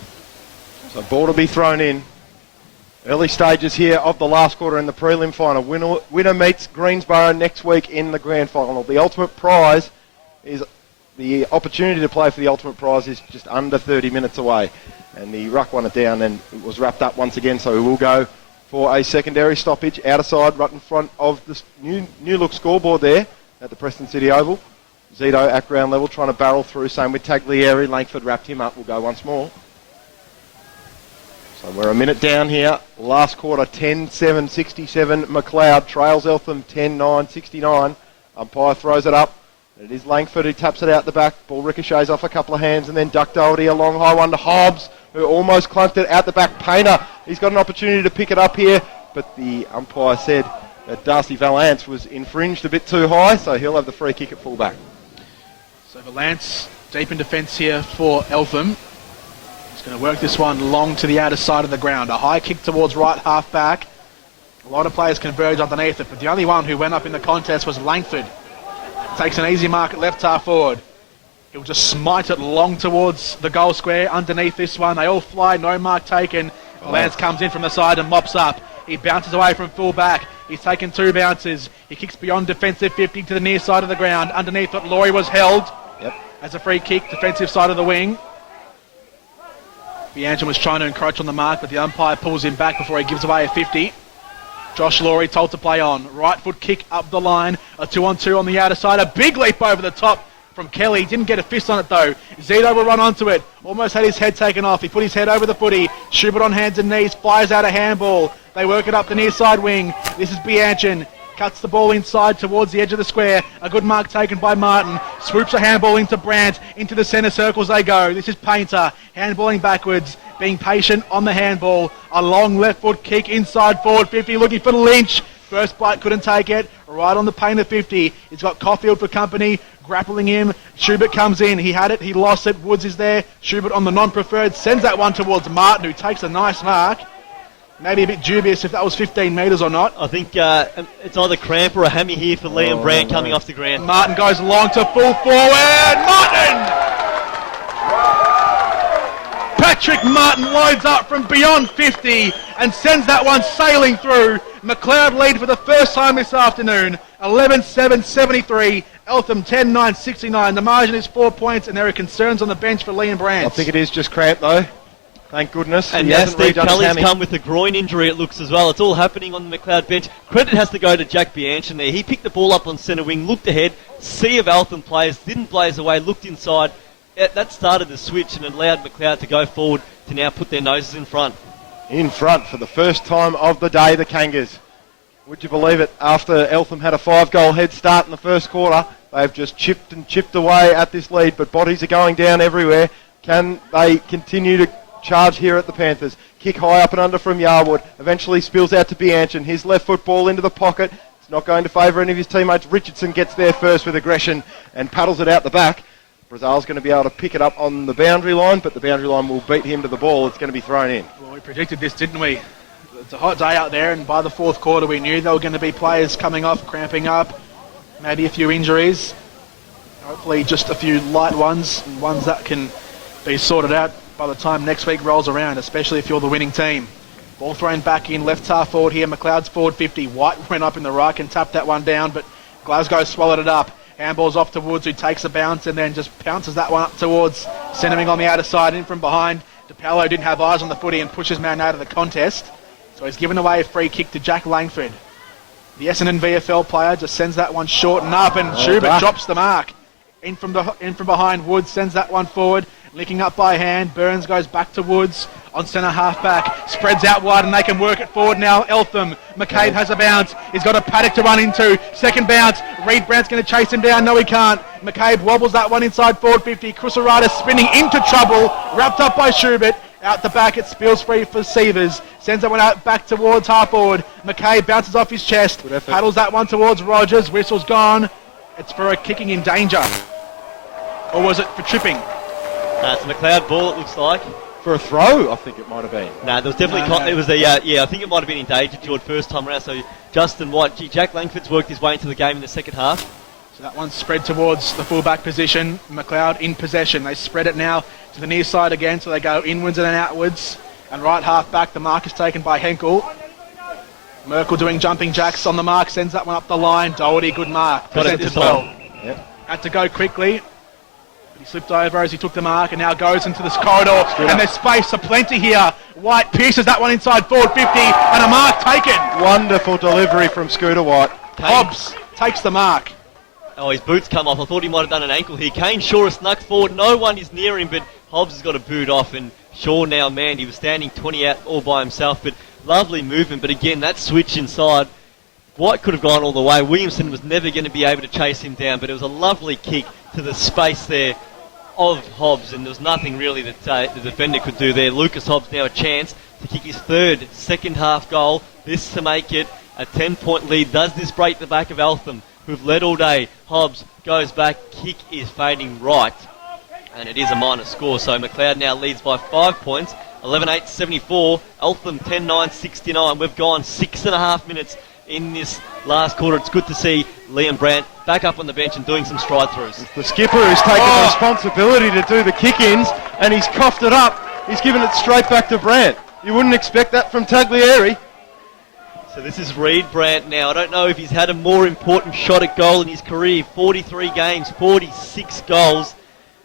So ball to be thrown in. Early stages here of the last quarter in the prelim final. Winner meets Greensborough next week in the grand final. The ultimate prize is the opportunity to play for the ultimate prize is just under 30 minutes away. And the ruck won it down and it was wrapped up once again, so we will go for a secondary stoppage outer side, right in front of this new look scoreboard there at the Preston City Oval. Zito at ground level trying to barrel through, same with Taglieri. Langford wrapped him up. We'll go once more. So we're a minute down here. Last quarter, 10-7-67. Macleod trails Eltham 10-9-69. Umpire throws it up. It is Langford who taps it out the back. Ball ricochets off a couple of hands, and then Duck Doherty a long high one to Hobbs, who almost clunked it out the back. Painter, he's got an opportunity to pick it up here, but the umpire said that Darcy Valance was infringed a bit too high, so he'll have the free kick at fullback. So Valance deep in defence here for Eltham. He's going to work this one long to the outer side of the ground. A high kick towards right half back. A lot of players converge underneath it, but the only one who went up in the contest was Langford. Takes an easy mark at left half forward. He'll just smite it long towards the goal square underneath this one. They all fly, no mark taken. Valance comes in from the side and mops up. He bounces away from full back. He's taken 2 bounces. He kicks beyond defensive 50 to the near side of the ground. Underneath it, Laurie was held as a free kick, defensive side of the wing. Bianchi was trying to encroach on the mark, but the umpire pulls him back before he gives away a 50. Josh Laurie told to play on. Right foot kick up the line. A 2-on-2 on the outer side. A big leap over the top from Kelly. Didn't get a fist on it though. Zito will run onto it. Almost had his head taken off. He put his head over the footy. Schubert on hands and knees. Fires out a handball. They work it up the near side wing. This is Bianchin. Cuts the ball inside towards the edge of the square. A good mark taken by Martin. Swoops a handball into Brandt. Into the centre circles they go. This is Painter. Handballing backwards. Being patient on the handball. A long left foot kick inside forward 50. Looking for Lynch. First bite couldn't take it. Right on the Painter 50. He's got Caulfield for company. Grappling him. Schubert comes in. He had it. He lost it. Woods is there. Schubert on the non-preferred. Sends that one towards Martin, who takes a nice mark. Maybe a bit dubious if that was 15 metres or not. I think it's either cramp or a hammy here for Liam Brandt coming off the ground. Martin goes long to full forward. Martin! Patrick Martin loads up from beyond 50 and sends that one sailing through. Macleod lead for the first time this afternoon. 11-7-73. Eltham 10-9-69. The margin is 4 points and there are concerns on the bench for Liam Brandt. I think it is just cramp though. Thank goodness. And now Steve Kelly's come with a groin injury, it looks as well. It's all happening on the Macleod bench. Credit has to go to Jack Bianchin there. He picked the ball up on centre wing, looked ahead, sea of Eltham players, didn't blaze away, looked inside. That started the switch and allowed Macleod to go forward to now put their noses in front. In front for the first time of the day, the Kangas. Would you believe it? After Eltham had a 5-goal head start in the first quarter, they've just chipped and chipped away at this lead, but bodies are going down everywhere. Can they continue to charge here at the Panthers? Kick high up and under from Yarwood. Eventually spills out to Bianchin. His left foot ball into the pocket. It's not going to favour any of his teammates. Richardson gets there first with aggression and paddles it out the back. Brazil's going to be able to pick it up on the boundary line, but the boundary line will beat him to the ball. It's going to be thrown in. Well, we predicted this, didn't we? It's a hot day out there, and by the fourth quarter we knew there were going to be players coming off, cramping up, maybe a few injuries. Hopefully just a few light ones, and ones that can be sorted out by the time next week rolls around, especially if you're the winning team. Ball thrown back in, left half forward here. Macleod's forward 50. White went up in the ruck and tapped that one down, but Glasgow swallowed it up. Handball's off to Woods, who takes a bounce and then just pounces that one up towards centering on the outer side. In from behind, DePallo didn't have eyes on the footy and pushes man out of the contest. So he's given away a free kick to Jack Langford. The Essendon VFL player just sends that one short and up, and Schubert drops the mark. In from behind, Woods sends that one forward. Linking up by hand, Burns goes back to Woods on centre half back, spreads out wide and they can work it forward now. Eltham, McCabe has a bounce, he's got a paddock to run into, second bounce, Reed Brandt's going to chase him down, no he can't. McCabe wobbles that one inside forward 50, Crucerata spinning into trouble, wrapped up by Schubert. Out the back, it spills free for Sievers, sends that one out back towards half forward. McCabe bounces off his chest, paddles that one towards Rogers, whistle's gone. It's for a kicking in danger. Or was it for tripping? It's a Macleod ball, it looks like. For a throw, I think it might have been. No, there was definitely... It was a... I think it might have been in danger, George, first time around. So Justin White... Jack Langford's worked his way into the game in the second half. So that one's spread towards the full-back position. Macleod in possession. They spread it now to the near side again, so they go inwards and then outwards. And right half back, the mark is taken by Henkel. Merkel doing jumping jacks on the mark, sends that one up the line. Doherty, good mark. Got it as well. Yep. Had to go quickly. But he slipped over as he took the mark and now goes into this corridor. And there's space aplenty here. White pierces that one inside forward 50 and a mark taken. Wonderful delivery from Scooter White. Hobbs takes the mark. Oh, his boots come off. I thought he might have done an ankle here. Kane Shaw has snuck forward. No one is near him, but Hobbs has got a boot off. And Shaw now manned. He was standing 20 out all by himself, but lovely movement. But again, that switch inside, White could have gone all the way. Williamson was never going to be able to chase him down, but it was a lovely kick to the space there of Hobbs, and there was nothing really that the defender could do there. Lucas Hobbs now a chance to kick his third second half goal. This to make it a 10-point lead. Does this break the back of Eltham, who've led all day? Hobbs goes back, kick is fading right, and it is a minor score. So Macleod now leads by 5 points, 11-8-74. Eltham 10-9-69. We've gone 6.5 minutes in this last quarter. It's good to see Liam Brandt back up on the bench and doing some stride throughs. It's the skipper who's taken the responsibility to do the kick-ins, and he's coughed it up. He's given it straight back to Brandt. You wouldn't expect that from Taglieri. So this is Reid Brandt now. I don't know if he's had a more important shot at goal in his career. 43 games, 46 goals.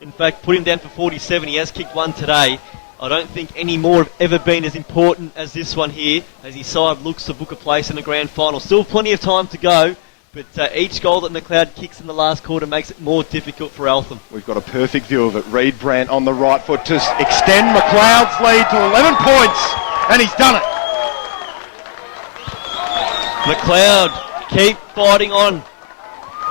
In fact, put him down for 47. He has kicked one today. I don't think any more have ever been as important as this one here, as his side looks to book a place in the grand final. Still plenty of time to go, but each goal that Macleod kicks in the last quarter makes it more difficult for Eltham. We've got a perfect view of it. Reid Brandt on the right foot to extend Macleod's lead to 11 points, and he's done it. Macleod keep fighting on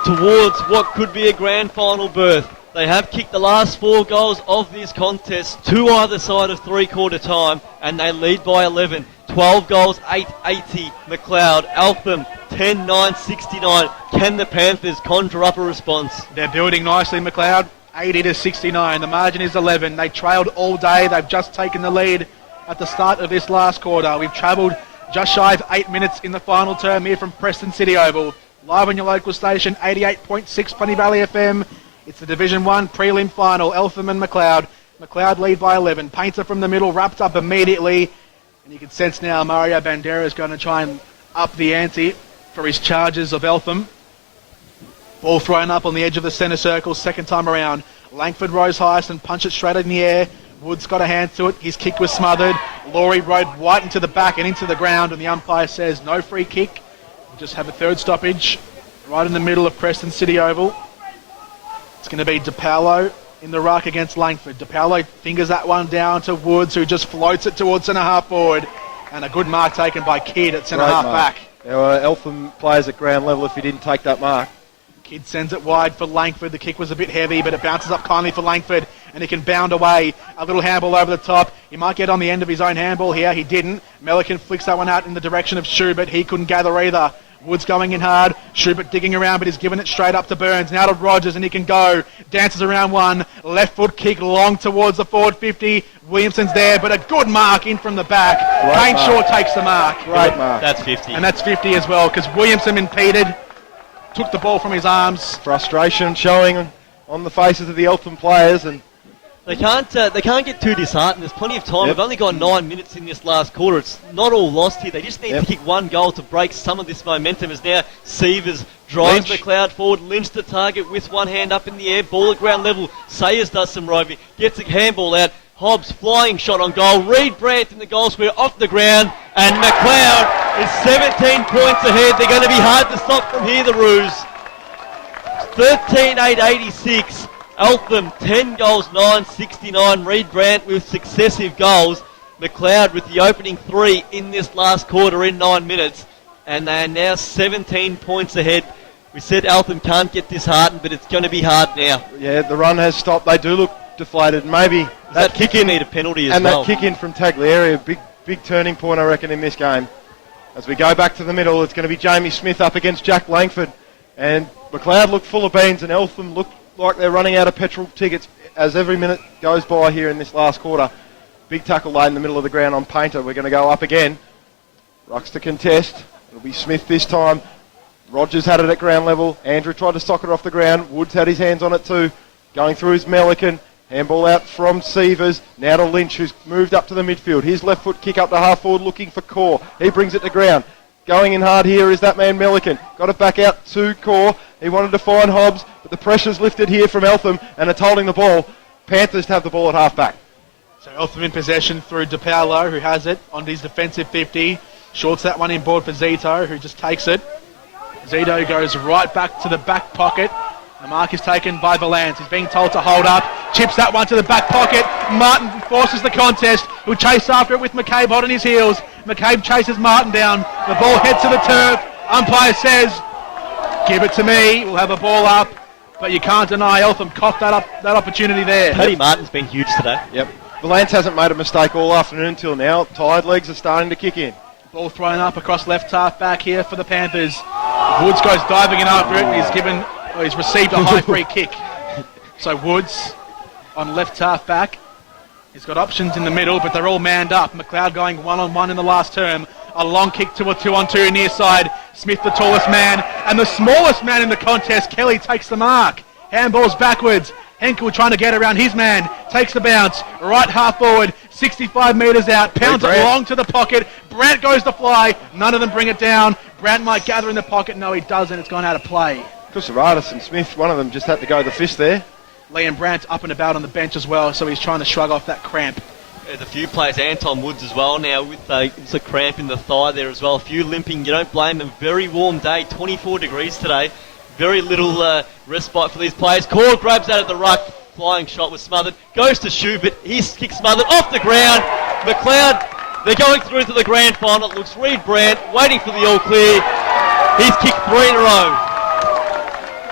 towards what could be a grand final berth. They have kicked the last 4 goals of this contest to either side of three-quarter time, and they lead by 11. 12 goals, 8-80 Macleod. Eltham 10-9-69. Can the Panthers conjure up a response? They're building nicely, Macleod. 80-69. The margin is 11. They trailed all day. They've just taken the lead at the start of this last quarter. We've travelled just shy of 8 minutes in the final term here from Preston City Oval. Live on your local station, 88.6 Plenty Valley FM. It's the Division 1 prelim final, Eltham and Macleod. Macleod lead by 11. Painter from the middle, wrapped up immediately. And you can sense now Mario Bandera is going to try and up the ante for his charges of Eltham. Ball thrown up on the edge of the centre circle, second time around. Langford rose highest and punched it straight in the air. Woods got a hand to it. His kick was smothered. Laurie rode White into the back and into the ground, and the umpire says no free kick. We'll just have a third stoppage right in the middle of Preston City Oval. It's going to be DePaulo in the ruck against Langford. DePaulo fingers that one down to Woods, who just floats it towards centre-half forward. And a good mark taken by Kidd at centre-half back. There were Eltham players at ground level if he didn't take that mark. Kidd sends it wide for Langford. The kick was a bit heavy, but it bounces up kindly for Langford, and he can bound away. A little handball over the top. He might get on the end of his own handball here. He didn't. Melican flicks that one out in the direction of Schubert. He couldn't gather either. Woods going in hard. Schubert digging around, but he's given it straight up to Burns. Now to Rogers, and he can go. Dances around one. Left foot kick long towards the forward 50. Williamson's there, but a good mark in from the back. Kane Shaw takes the mark. Great mark. That's 50. And that's 50 as well, because Williamson impeded. Took the ball from his arms. Frustration showing on the faces of the Eltham players, and They can't get too disheartened. There's plenty of time. Yep. We've only got 9 minutes in this last quarter. It's not all lost here. They just need to kick one goal to break some of this momentum. As now Sievers drives Macleod forward. Lynch the target with one hand up in the air. Ball at ground level. Sayers does some roving. Gets a handball out. Hobbs flying shot on goal. Reid Brandt in the goal square off the ground. And Macleod is 17 points ahead. They're going to be hard to stop from here, the Roos. 13-8-86. Eltham 10 goals, 9-69. Reid Brandt with successive goals. Macleod with the opening 3 in this last quarter in 9 minutes. And they are now 17 points ahead. We said Eltham can't get disheartened, but it's going to be hard now. yeah, the run has stopped. They do look deflated. Maybe That kick in need a penalty as and well. that kick in from Taglieri, a big turning point, I reckon, in this game. As we go back to the middle, it's going to be Jamie Smith up against Jack Langford. And Macleod look full of beans, and Eltham look like they're running out of petrol tickets as every minute goes by here in this last quarter. Big tackle laid in the middle of the ground on Painter. We're going to go up again. Rucks to contest. It'll be Smith this time. Rogers had it at ground level. Andrew tried to sock it off the ground. Woods had his hands on it too. Going through his Melican. Handball out from Sievers. Now to Lynch, who's moved up to the midfield. His left foot kick up to half forward looking for Core. He brings it to ground. Going in hard here is that man Melican. Got it back out to Core. He wanted to find Hobbs, but the pressure's lifted here from Eltham and it's holding the ball. Panthers to have the ball at half back. So Eltham in possession through DePaulo, who has it on his defensive 50. Shorts that one in board for Zito, who just takes it. Zito goes right back to the back pocket. The mark is taken by Valance. He's being told to hold up. Chips that one to the back pocket. Martin forces the contest. He'll chase after it with McCabe hot on his heels. McCabe chases Martin down. The ball heads to the turf. Umpire says, give it to me. We'll have a ball up. But you can't deny Eltham coughed that opportunity there. Paddy Martin's been huge today. Yep. Valance hasn't made a mistake all afternoon until now. Tired legs are starting to kick in. Ball thrown up across left half back here for the Panthers. Woods goes diving in after it. He's received a high free kick. So Woods on left half back. He's got options in the middle, but they're all manned up. Macleod going one-on-one in the last term. A long kick to a 2-on-2 near side. Smith the tallest man and the smallest man in the contest. Kelly takes the mark. Handballs backwards. Henkel trying to get around his man. Takes the bounce. Right half forward. 65 metres out. Pounds it long to the pocket. Brandt goes to fly. None of them bring it down. Brandt might gather in the pocket. No, he doesn't. It's gone out of play. Kusaratis and Smith, one of them just had to go the fist there. Liam Brandt up and about on the bench as well, so he's trying to shrug off that cramp. There's a few players, Anton Woods as well now, with it's a cramp in the thigh there as well. A few limping, you don't blame them. Very warm day, 24 degrees today. Very little respite for these players. Core grabs out of the ruck. Flying shot was smothered. Goes to Schubert. His kick smothered off the ground. Macleod, they're going through to the grand final. It looks Reed Brandt waiting for the all clear. He's kicked 3 in a row.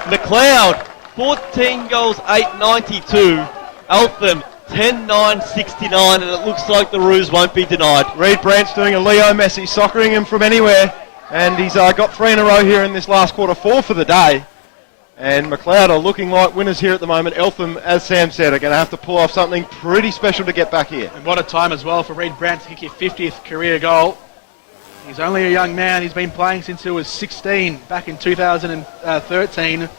Macleod, 14 goals, 892. Eltham, 10-9-69, and it looks like the ruse won't be denied. Reed Brandt's doing a Leo Messi, soccering him from anywhere, and he's got 3 in a row here in this last quarter, 4 for the day. And Macleod are looking like winners here at the moment. Eltham, as Sam said, are going to have to pull off something pretty special to get back here. And what a time as well for Reed Brandt to kick his 50th career goal. He's only a young man. He's been playing since he was 16 back in 2013.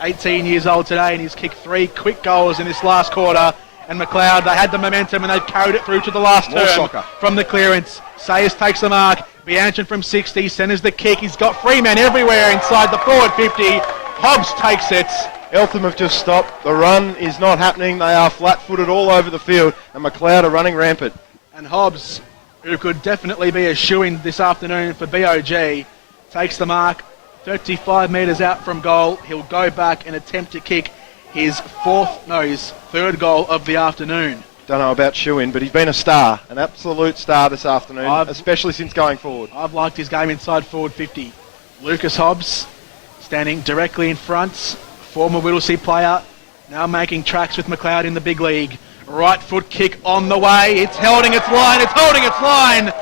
18 years old today, and he's kicked 3 quick goals in this last quarter. And Macleod, they had the momentum and they've carried it through to the last More term. soccer. From the clearance. Sayers takes the mark. Bianchin from 60 centres the kick. He's got 3 men everywhere inside the forward 50. Hobbs takes it. Eltham have just stopped. The run is not happening. They are flat-footed all over the field, and Macleod are running rampant. And Hobbs, who could definitely be a shoo-in this afternoon for BOG, takes the mark. 35 metres out from goal. He'll go back and attempt to kick his 3rd goal of the afternoon. Don't know about Shuin, but he's been a star, an absolute star this afternoon, especially since going forward. I've liked his game inside forward 50. Lucas Hobbs standing directly in front. Former Whittlesea player, now making tracks with Macleod in the big league. Right foot kick on the way. It's holding its line. It's holding its line.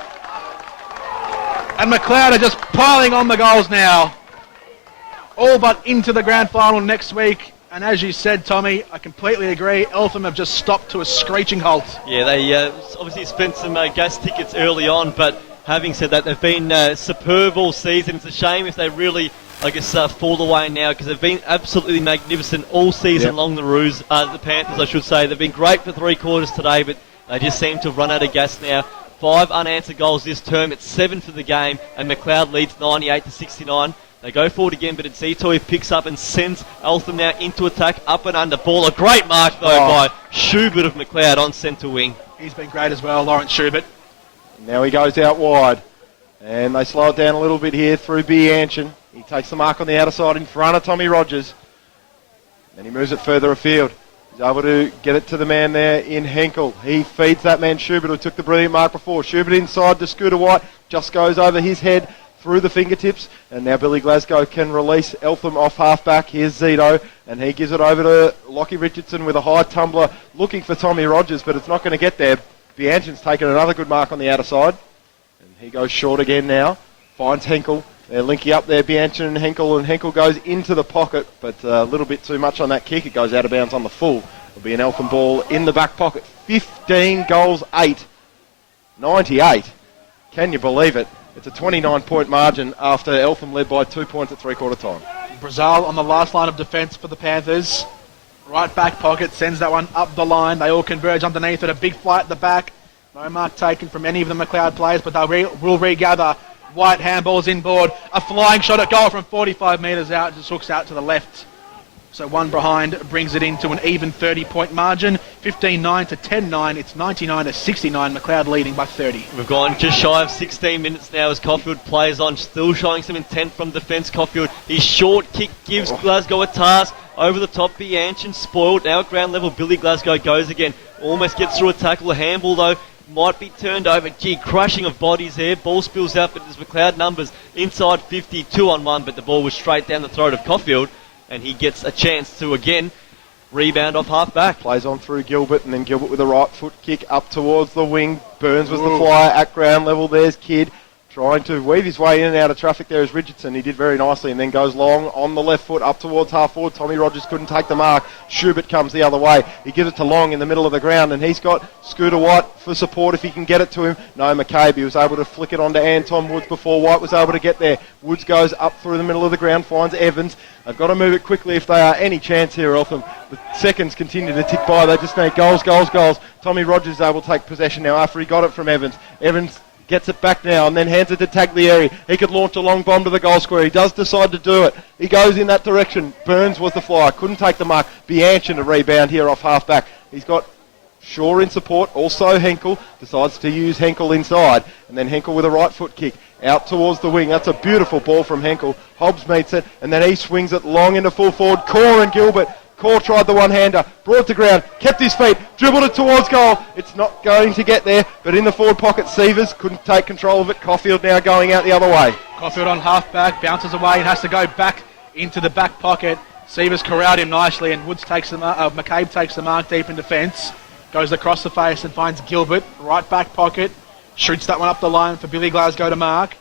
And Macleod are just piling on the goals now. All but into the grand final next week. And as you said, Tommy, I completely agree. Eltham have just stopped to a screeching halt. Yeah, they obviously spent some gas tickets early on, but having said that, they've been superb all season. It's a shame if they really, fall away now, because they've been absolutely magnificent all season long, the Panthers, I should say. They've been great for 3 quarters today, but they just seem to have run out of gas now. 5 unanswered goals this term. It's 7 for the game, and Macleod leads 98-69. They go forward again, but it's Zito who picks up and sends Eltham now into attack, up and under ball. A great mark, though, by Schubert of Macleod on centre wing. He's been great as well, Lawrence Schubert. Now he goes out wide, and they slow it down a little bit here through Bianchin. He takes the mark on the outer side in front of Tommy Rogers, and he moves it further afield. He's able to get it to the man there in Henkel. He feeds that man Schubert, who took the brilliant mark before. Schubert inside to Scooter White, just goes over his head, through the fingertips, and now Billy Glasgow can release Eltham off half-back. Here's Zito, and he gives it over to Lockie Richardson with a high tumbler, looking for Tommy Rogers, but it's not going to get there. Bianchin's taken another good mark on the outer side, and he goes short again now, finds Henkel. They're linking up there, Bianchin and Henkel goes into the pocket, but a little bit too much on that kick. It goes out of bounds on the full. It'll be an Eltham ball in the back pocket. 15 goals, 8. 98. Can you believe it? It's a 29-point margin after Eltham led by 2 points at 3/4 time. Brazil on the last line of defence for the Panthers. Right back pocket, sends that one up the line. They all converge underneath it. A big flight at the back. No mark taken from any of the Macleod players, but they will regather. White handballs inboard. A flying shot at goal from 45 metres out. Just hooks out to the left. So one behind brings it into an even 30-point margin. 15-9 to 10-9. It's 99 to 69. Macleod leading by 30. We've gone just shy of 16 minutes now as Caulfield plays on, still showing some intent from defence. Caulfield, his short kick gives Glasgow a task. Over the top, Bianchin spoiled. Now at ground level, Billy Glasgow goes again. Almost gets through a tackle. A handball, though, might be turned over. Gee, crushing of bodies there. Ball spills out, but there's Macleod numbers inside 50, 2-on-1, but the ball was straight down the throat of Caulfield, and he gets a chance to, again, rebound off half-back. Plays on through Gilbert, and then Gilbert with a right foot kick up towards the wing. Burns was the flyer at ground level. There's Kidd trying to weave his way in and out of traffic there is Richardson. He did very nicely and then goes long on the left foot up towards half forward. Tommy Rogers couldn't take the mark. Schubert comes the other way. He gives it to Long in the middle of the ground, and he's got Scooter White for support if he can get it to him. No, McCabe, he was able to flick it onto Anton Woods before White was able to get there. Woods goes up through the middle of the ground, finds Evans. They've got to move it quickly if they are any chance here, Eltham. The seconds continue to tick by. They just need goals, goals, goals. Tommy Rogers is able to take possession now after he got it from Evans. Evans gets it back now and then hands it to Taglieri. He could launch a long bomb to the goal square. He does decide to do it. He goes in that direction. Burns was the flyer. Couldn't take the mark. Bianchin a rebound here off half-back. He's got Shaw in support. Also Henkel decides to use Henkel inside. And then Henkel with a right foot kick out towards the wing. That's a beautiful ball from Henkel. Hobbs meets it and then he swings it long into full forward. Core and Gilbert. Core tried the one-hander, brought to ground, kept his feet, dribbled it towards goal. It's not going to get there, but in the forward pocket, Sievers couldn't take control of it. Caulfield now going out the other way. Caulfield on half-back, bounces away and has to go back into the back pocket. Sievers corralled him nicely and Woods takes the McCabe takes the mark deep in defence. Goes across the face and finds Gilbert, right back pocket. Shoots that one up the line for Billy Glasgow to mark.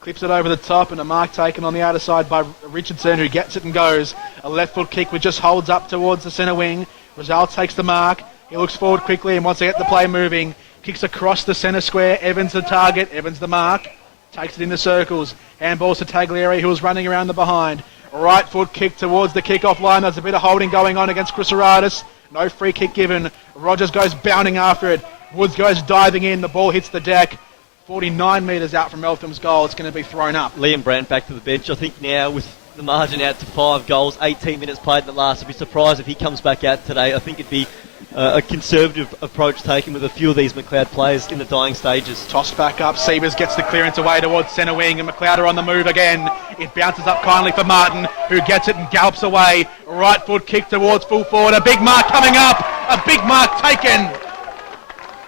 Clips it over the top and a mark taken on the outer side by Richardson, who gets it and goes. A left foot kick which just holds up towards the centre wing. Rizal takes the mark. He looks forward quickly and wants to get the play moving. Kicks across the centre square. Evans the target. Evans the mark. Takes it into circles. Handballs to Taglieri, who was running around the behind. Right foot kick towards the kick-off line. There's a bit of holding going on against Chrysaridis. No free kick given. Rogers goes bounding after it. Woods goes diving in. The ball hits the deck. 49 metres out from Eltham's goal. It's going to be thrown up. Liam Brandt back to the bench. I think now with the margin out to 5 goals, 18 minutes played in the last, I'd be surprised if he comes back out today. I think it'd be a conservative approach taken with a few of these Macleod players in the dying stages. Tossed back up. Sievers gets the clearance away towards centre wing and Macleod are on the move again. It bounces up kindly for Martin, who gets it and gallops away. Right foot kick towards full forward. A big mark coming up. A big mark taken.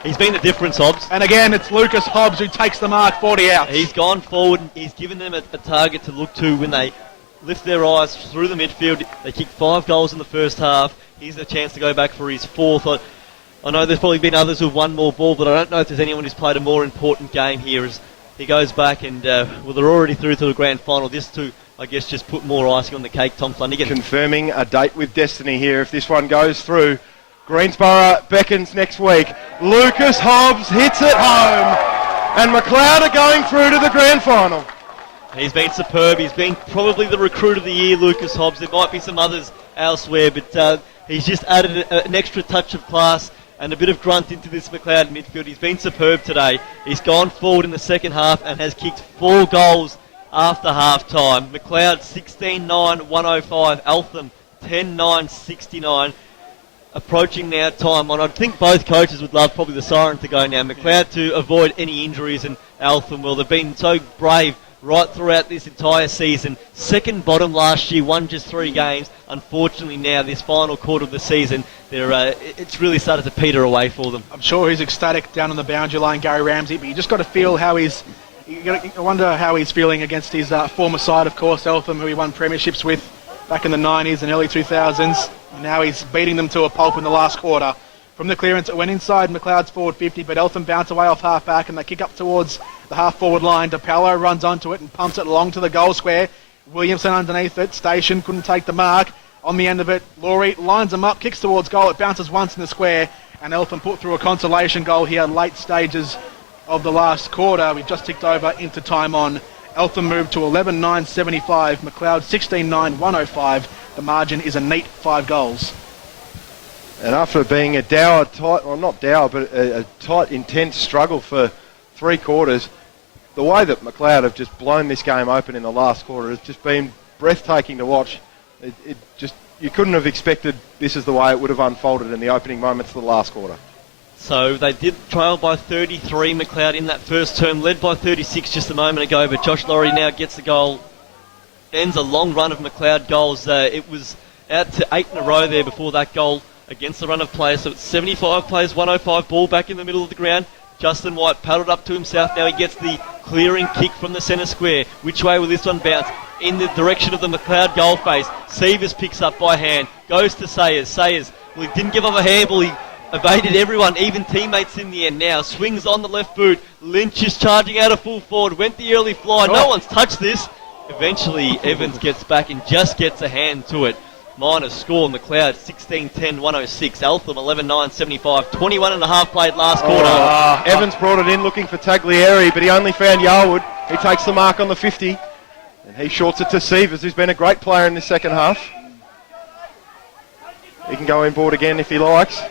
He's been the difference, Hobbs. And again, it's Lucas Hobbs who takes the mark 40 out. He's gone forward and he's given them a target to look to when they lift their eyes through the midfield. They kicked 5 goals in the first half. He's a chance to go back for his 4th. I know there's probably been others who've won more ball, but I don't know if there's anyone who's played a more important game here as he goes back and, well, they're already through to the grand final. This to, I guess, just put more icing on the cake. Tom Flanagan confirming a date with Destiny here if this one goes through. Greensborough beckons next week. Lucas Hobbs hits it home. And Macleod are going through to the grand final. He's been superb. He's been probably the recruit of the year, Lucas Hobbs. There might be some others elsewhere, but he's just added an extra touch of class and a bit of grunt into this Macleod midfield. He's been superb today. He's gone forward in the second half and has kicked 4 goals after half-time. Macleod 16-9-105. Eltham 10-9-69. Approaching now time on. I think both coaches would love probably the siren to go now. Macleod to avoid any injuries, and Eltham, well, they've been so brave right throughout this entire season. Second bottom last year, won just 3 games. Unfortunately now, this final quarter of the season, it's really started to peter away for them. I'm sure he's ecstatic down on the boundary line, Gary Ramsey, but you just got to feel how he's... I wonder how he's feeling against his former side, of course, Eltham, who he won premierships with back in the 90s and early 2000s. Now he's beating them to a pulp in the last quarter. From the clearance, it went inside Macleod's forward 50, but Eltham bounce away off half-back and they kick up towards the half-forward line. DePello runs onto it and pumps it along to the goal square. Williamson underneath it. Station couldn't take the mark. On the end of it, Laurie lines them up, kicks towards goal. It bounces once in the square, and Eltham put through a consolation goal here late stages of the last quarter. We've just ticked over into time on. Eltham moved to 11-9-75. Macleod 16-9-105. The margin is a neat 5 goals. And after being a dour, tight, well not dour, but a tight, intense struggle for 3 quarters, the way that Macleod have just blown this game open in the last quarter has just been breathtaking to watch. you couldn't have expected this is the way it would have unfolded in the opening moments of the last quarter. So they did trail by 33, Macleod in that first term, led by 36 just a moment ago, but Josh Laurie now gets the goal, ends a long run of Macleod goals. It was out to 8 in a row there before that goal against the run of play, so it's 75 plays, 105, ball back in the middle of the ground. Justin White paddled up to himself, now he gets the clearing kick from the centre square. Which way will this one bounce? In the direction of the Macleod goal face. Sievers picks up by hand, goes to Sayers. Sayers, well, he didn't give up a handball, he evaded everyone, even teammates in the end now. Swings on the left boot, Lynch is charging out a full forward, went the early fly, no one's touched this. Eventually Evans gets back and just gets a hand to it. Miners score, Macleod 16-10, 106. Eltham 11-9, 75. 21 and a half played last quarter. Evans brought it in looking for Taglieri, but he only found Yarwood. He takes the mark on the 50, and he shorts it to Sievers, who's been a great player in this second half. He can go inboard again if he likes.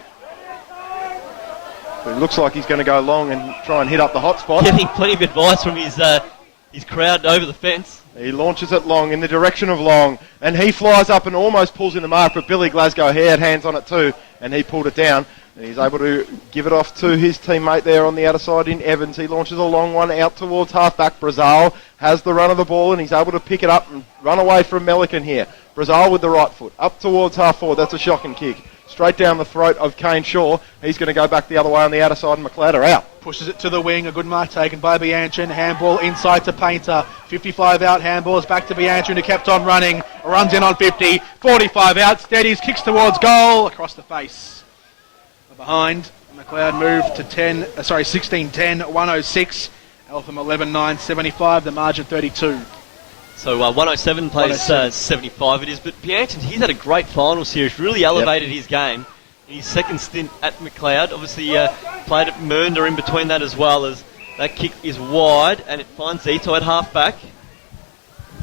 But it looks like he's going to go long and try and hit up the hot spot. Getting plenty of advice from his crowd over the fence. He launches it long in the direction of Long, and he flies up and almost pulls in the mark, but Billy Glasgow had hands on it too, and he pulled it down. And he's able to give it off to his teammate there on the outer side in Evans. He launches a long one out towards halfback. Brazil has the run of the ball, and he's able to pick it up and run away from Melican here. Brazil with the right foot, up towards half forward. That's a shocking kick. Straight down the throat of Kane Shaw. He's going to go back the other way on the outer side, and Macleod are out. Pushes it to the wing, a good mark taken by Bianchin. Handball inside to Painter. 55 out, handballs back to Bianchin, who kept on running. Runs in on 50. 45 out, steadies, kicks towards goal. Across the face. Behind, Macleod moved to 16-10, 106. Eltham 11-9, 75, the margin 32. So 107 plays 75 it is, but Bianchin, he's had a great final series, really elevated his game. In his second stint at Macleod, obviously played at Mernda in between that as well, as that kick is wide and it finds Zito at half back.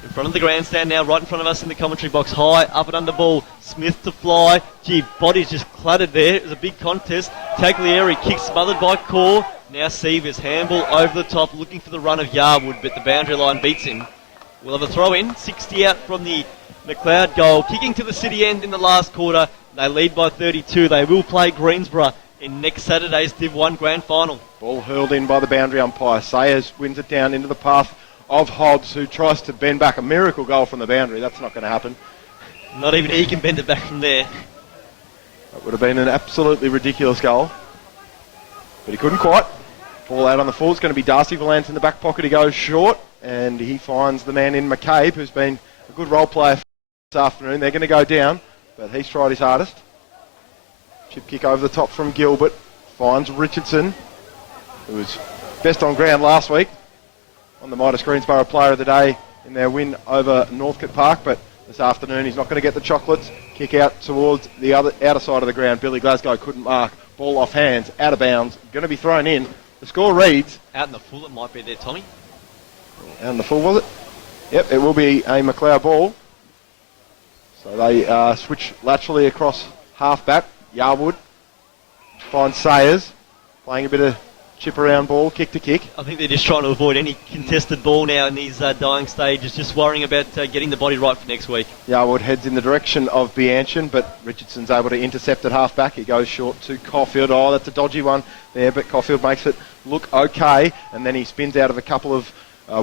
In front of the grandstand now, right in front of us in the commentary box, high, up and under ball, Smith to fly. Gee, body's just clattered there, it was a big contest. Taglieri kicks smothered by Core. Now Sievers, handball over the top, looking for the run of Yarwood, but the boundary line beats him. We'll have a throw in, 60 out from the Macleod goal, kicking to the city end in the last quarter. They lead by 32. They will play Greensborough in next Saturday's Div 1 Grand Final. Ball hurled in by the boundary umpire. Sayers wins it down into the path of Hobbs, who tries to bend back. A miracle goal from the boundary. That's not going to happen. Not even he can bend it back from there. That would have been an absolutely ridiculous goal. But he couldn't quite. Ball out on the full. It's going to be Darcy Valance in the back pocket. He goes short, and he finds the man in McCabe, who's been a good role player this afternoon. They're going to go down, but he's tried his hardest. Chip kick over the top from Gilbert. Finds Richardson, who was best on ground last week on the Midas Greensborough Player of the Day in their win over Northcote Park, but this afternoon he's not going to get the chocolates. Kick out towards the outer side of the ground. Billy Glasgow couldn't mark. Ball off hands, out of bounds, going to be thrown in. The score reads... Out in the full it might be there, Tommy. Out in the full, was it? Yep, it will be a Macleod ball. So they switch laterally across half-back. Yarwood finds Sayers, playing a bit of chip around ball, kick to kick. I think they're just trying to avoid any contested ball now in these dying stages, just worrying about getting the body right for next week. Yarwood heads in the direction of Bianchin, but Richardson's able to intercept at half-back. He goes short to Caulfield. Oh, that's a dodgy one there, but Caulfield makes it look okay, and then he spins out of a couple of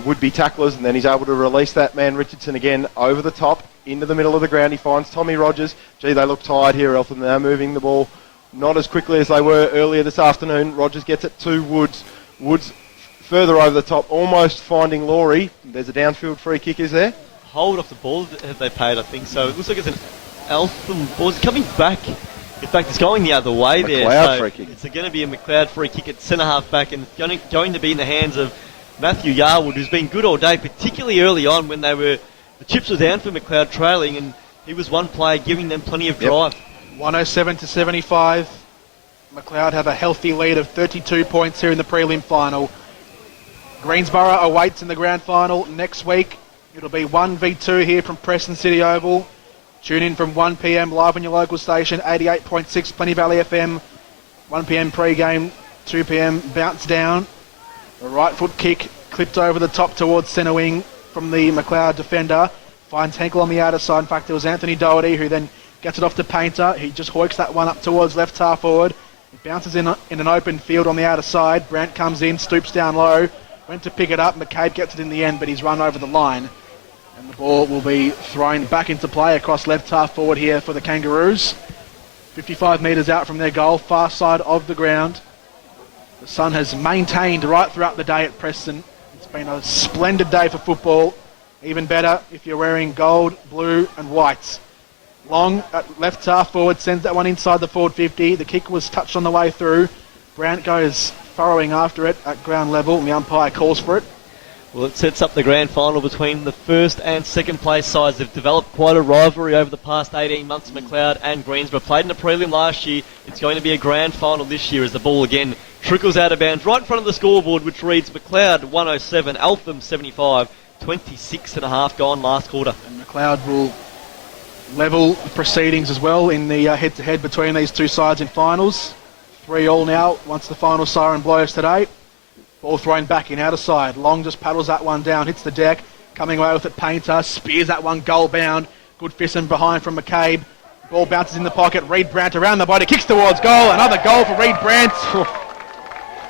would-be tacklers, and then he's able to release that man Richardson again over the top into the middle of the ground. He finds Tommy Rogers. Gee, they look tired here, Eltham. They're moving the ball not as quickly as they were earlier this afternoon. Rogers gets it to Woods. Woods further over the top, almost finding Laurie. There's a downfield free kick, is there? Hold off the ball have they paid, I think so. It looks like it's an Eltham ball. It's coming back. In fact, it's going the other way there. So free kick. It's going to be a Macleod free kick at centre half back, and it's going to be in the hands of Matthew Yarwood, who's been good all day, particularly early on when the chips were down for Macleod trailing, and he was one player giving them plenty of drive. 107 to 75. Macleod have a healthy lead of 32 points here in the prelim final. Greensborough awaits in the grand final next week. It'll be 1v2 here from Preston City Oval. Tune in from 1 p.m. live on your local station, 88.6 Plenty Valley FM. 1 p.m. pre-game, 2 p.m. bounce down. A right foot kick clipped over the top towards centre wing from the Macleod defender. Finds Henkel on the outer side. In fact, it was Anthony Doherty who then Gets it off to Painter. He just hoiks that one up towards left half forward. It bounces in an open field on the outer side. Brandt comes in, stoops down low. Went to pick it up. McCabe gets it in the end, but he's run over the line. And the ball will be thrown back into play across left half forward here for the Kangaroos. 55 metres out from their goal, far side of the ground. The sun has maintained right throughout the day at Preston. It's been a splendid day for football. Even better if you're wearing gold, blue and whites. Long at left half forward, sends that one inside the forward 50. The kick was touched on the way through. Brandt goes furrowing after it at ground level and the umpire calls for it. Well, it sets up the grand final between the first and second place sides. They've developed quite a rivalry over the past 18 months. Macleod and Greensborough played in a prelim last year. It's going to be a grand final this year as the ball again trickles out of bounds right in front of the scoreboard, which reads Macleod 107, Eltham 75, 26.5 gone last quarter. And Macleod will level the proceedings as well in the head-to-head between these two sides in finals. 3-3 now once the final siren blows today. Ball thrown back in outer side. Long just paddles that one down, hits the deck. Coming away with it, Painter. Spears that one goal bound. Good fisting behind from McCabe. Ball bounces in the pocket. Reed Brandt around the body. Kicks towards goal. Another goal for Reed Brandt.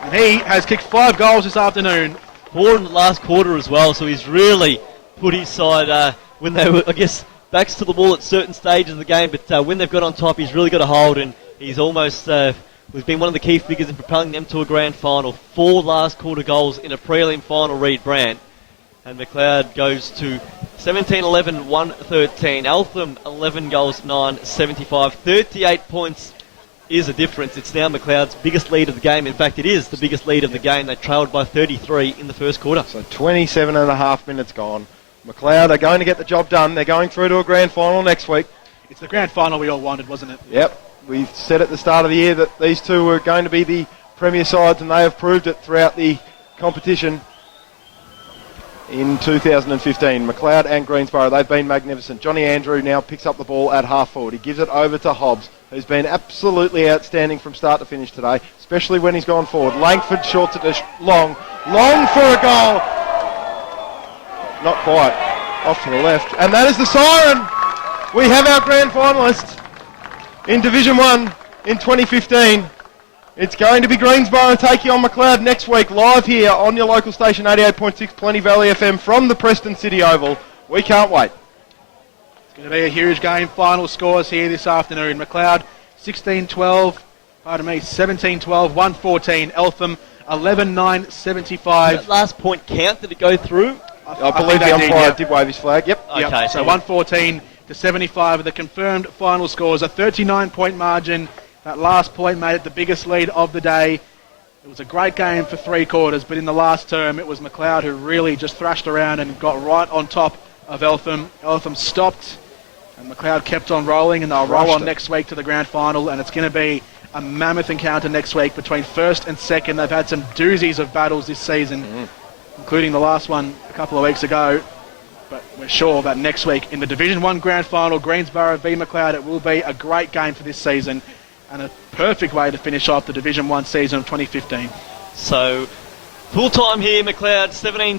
And he has kicked 5 goals this afternoon. 4 in the last quarter as well, so he's really put his side when they were, I guess, backs to the wall at certain stages of the game, but when they've got on top, he's really got a hold, and he's almost has been one of the key figures in propelling them to a grand final. 4 last quarter goals in a prelim final, Reed Brandt. And Macleod goes to 17-11, 1-13. Eltham, 11 goals, 9-75. 38 points is a difference. It's now Macleod's biggest lead of the game. In fact, it is the biggest lead of the game. They trailed by 33 in the first quarter. So 27 and a half minutes gone. Macleod are going to get the job done. They're going through to a grand final next week. It's the grand final we all wanted, wasn't it? Yep. We said at the start of the year that these two were going to be the premier sides, and they have proved it throughout the competition in 2015. Macleod and Greensborough, they've been magnificent. Johnny Andrew now picks up the ball at half forward. He gives it over to Hobbs, who's been absolutely outstanding from start to finish today, especially when he's gone forward. Langford shorts it to Long. Long for a goal. Not quite. Off to the left. And that is the siren. We have our grand finalists in Division 1 in 2015. It's going to be Greensborough taking on Macleod next week, live here on your local station 88.6 Plenty Valley FM from the Preston City Oval. We can't wait. It's going to be a huge game. Final scores here this afternoon. Macleod 17-12, 17-12, 1-14. Eltham 11-9, 75. That last point count, did it go through? I believe the umpire did wave his flag. Yep. Okay, Yep. so 114 to 75 are the confirmed final scores. A 39-point margin. That last point made it the biggest lead of the day. It was a great game for 3 quarters, but in the last term, it was Macleod who really just thrashed around and got right on top of Eltham. Eltham stopped, and Macleod kept on rolling, and they'll roll on next week to the grand final, and it's going to be a mammoth encounter next week between first and second. They've had some doozies of battles this season, including the last one a couple of weeks ago. But we're sure that next week in the Division 1 grand final, Greensborough v Macleod, it will be a great game for this season and a perfect way to finish off the Division 1 season of 2015. So, full time here, Macleod 17-12,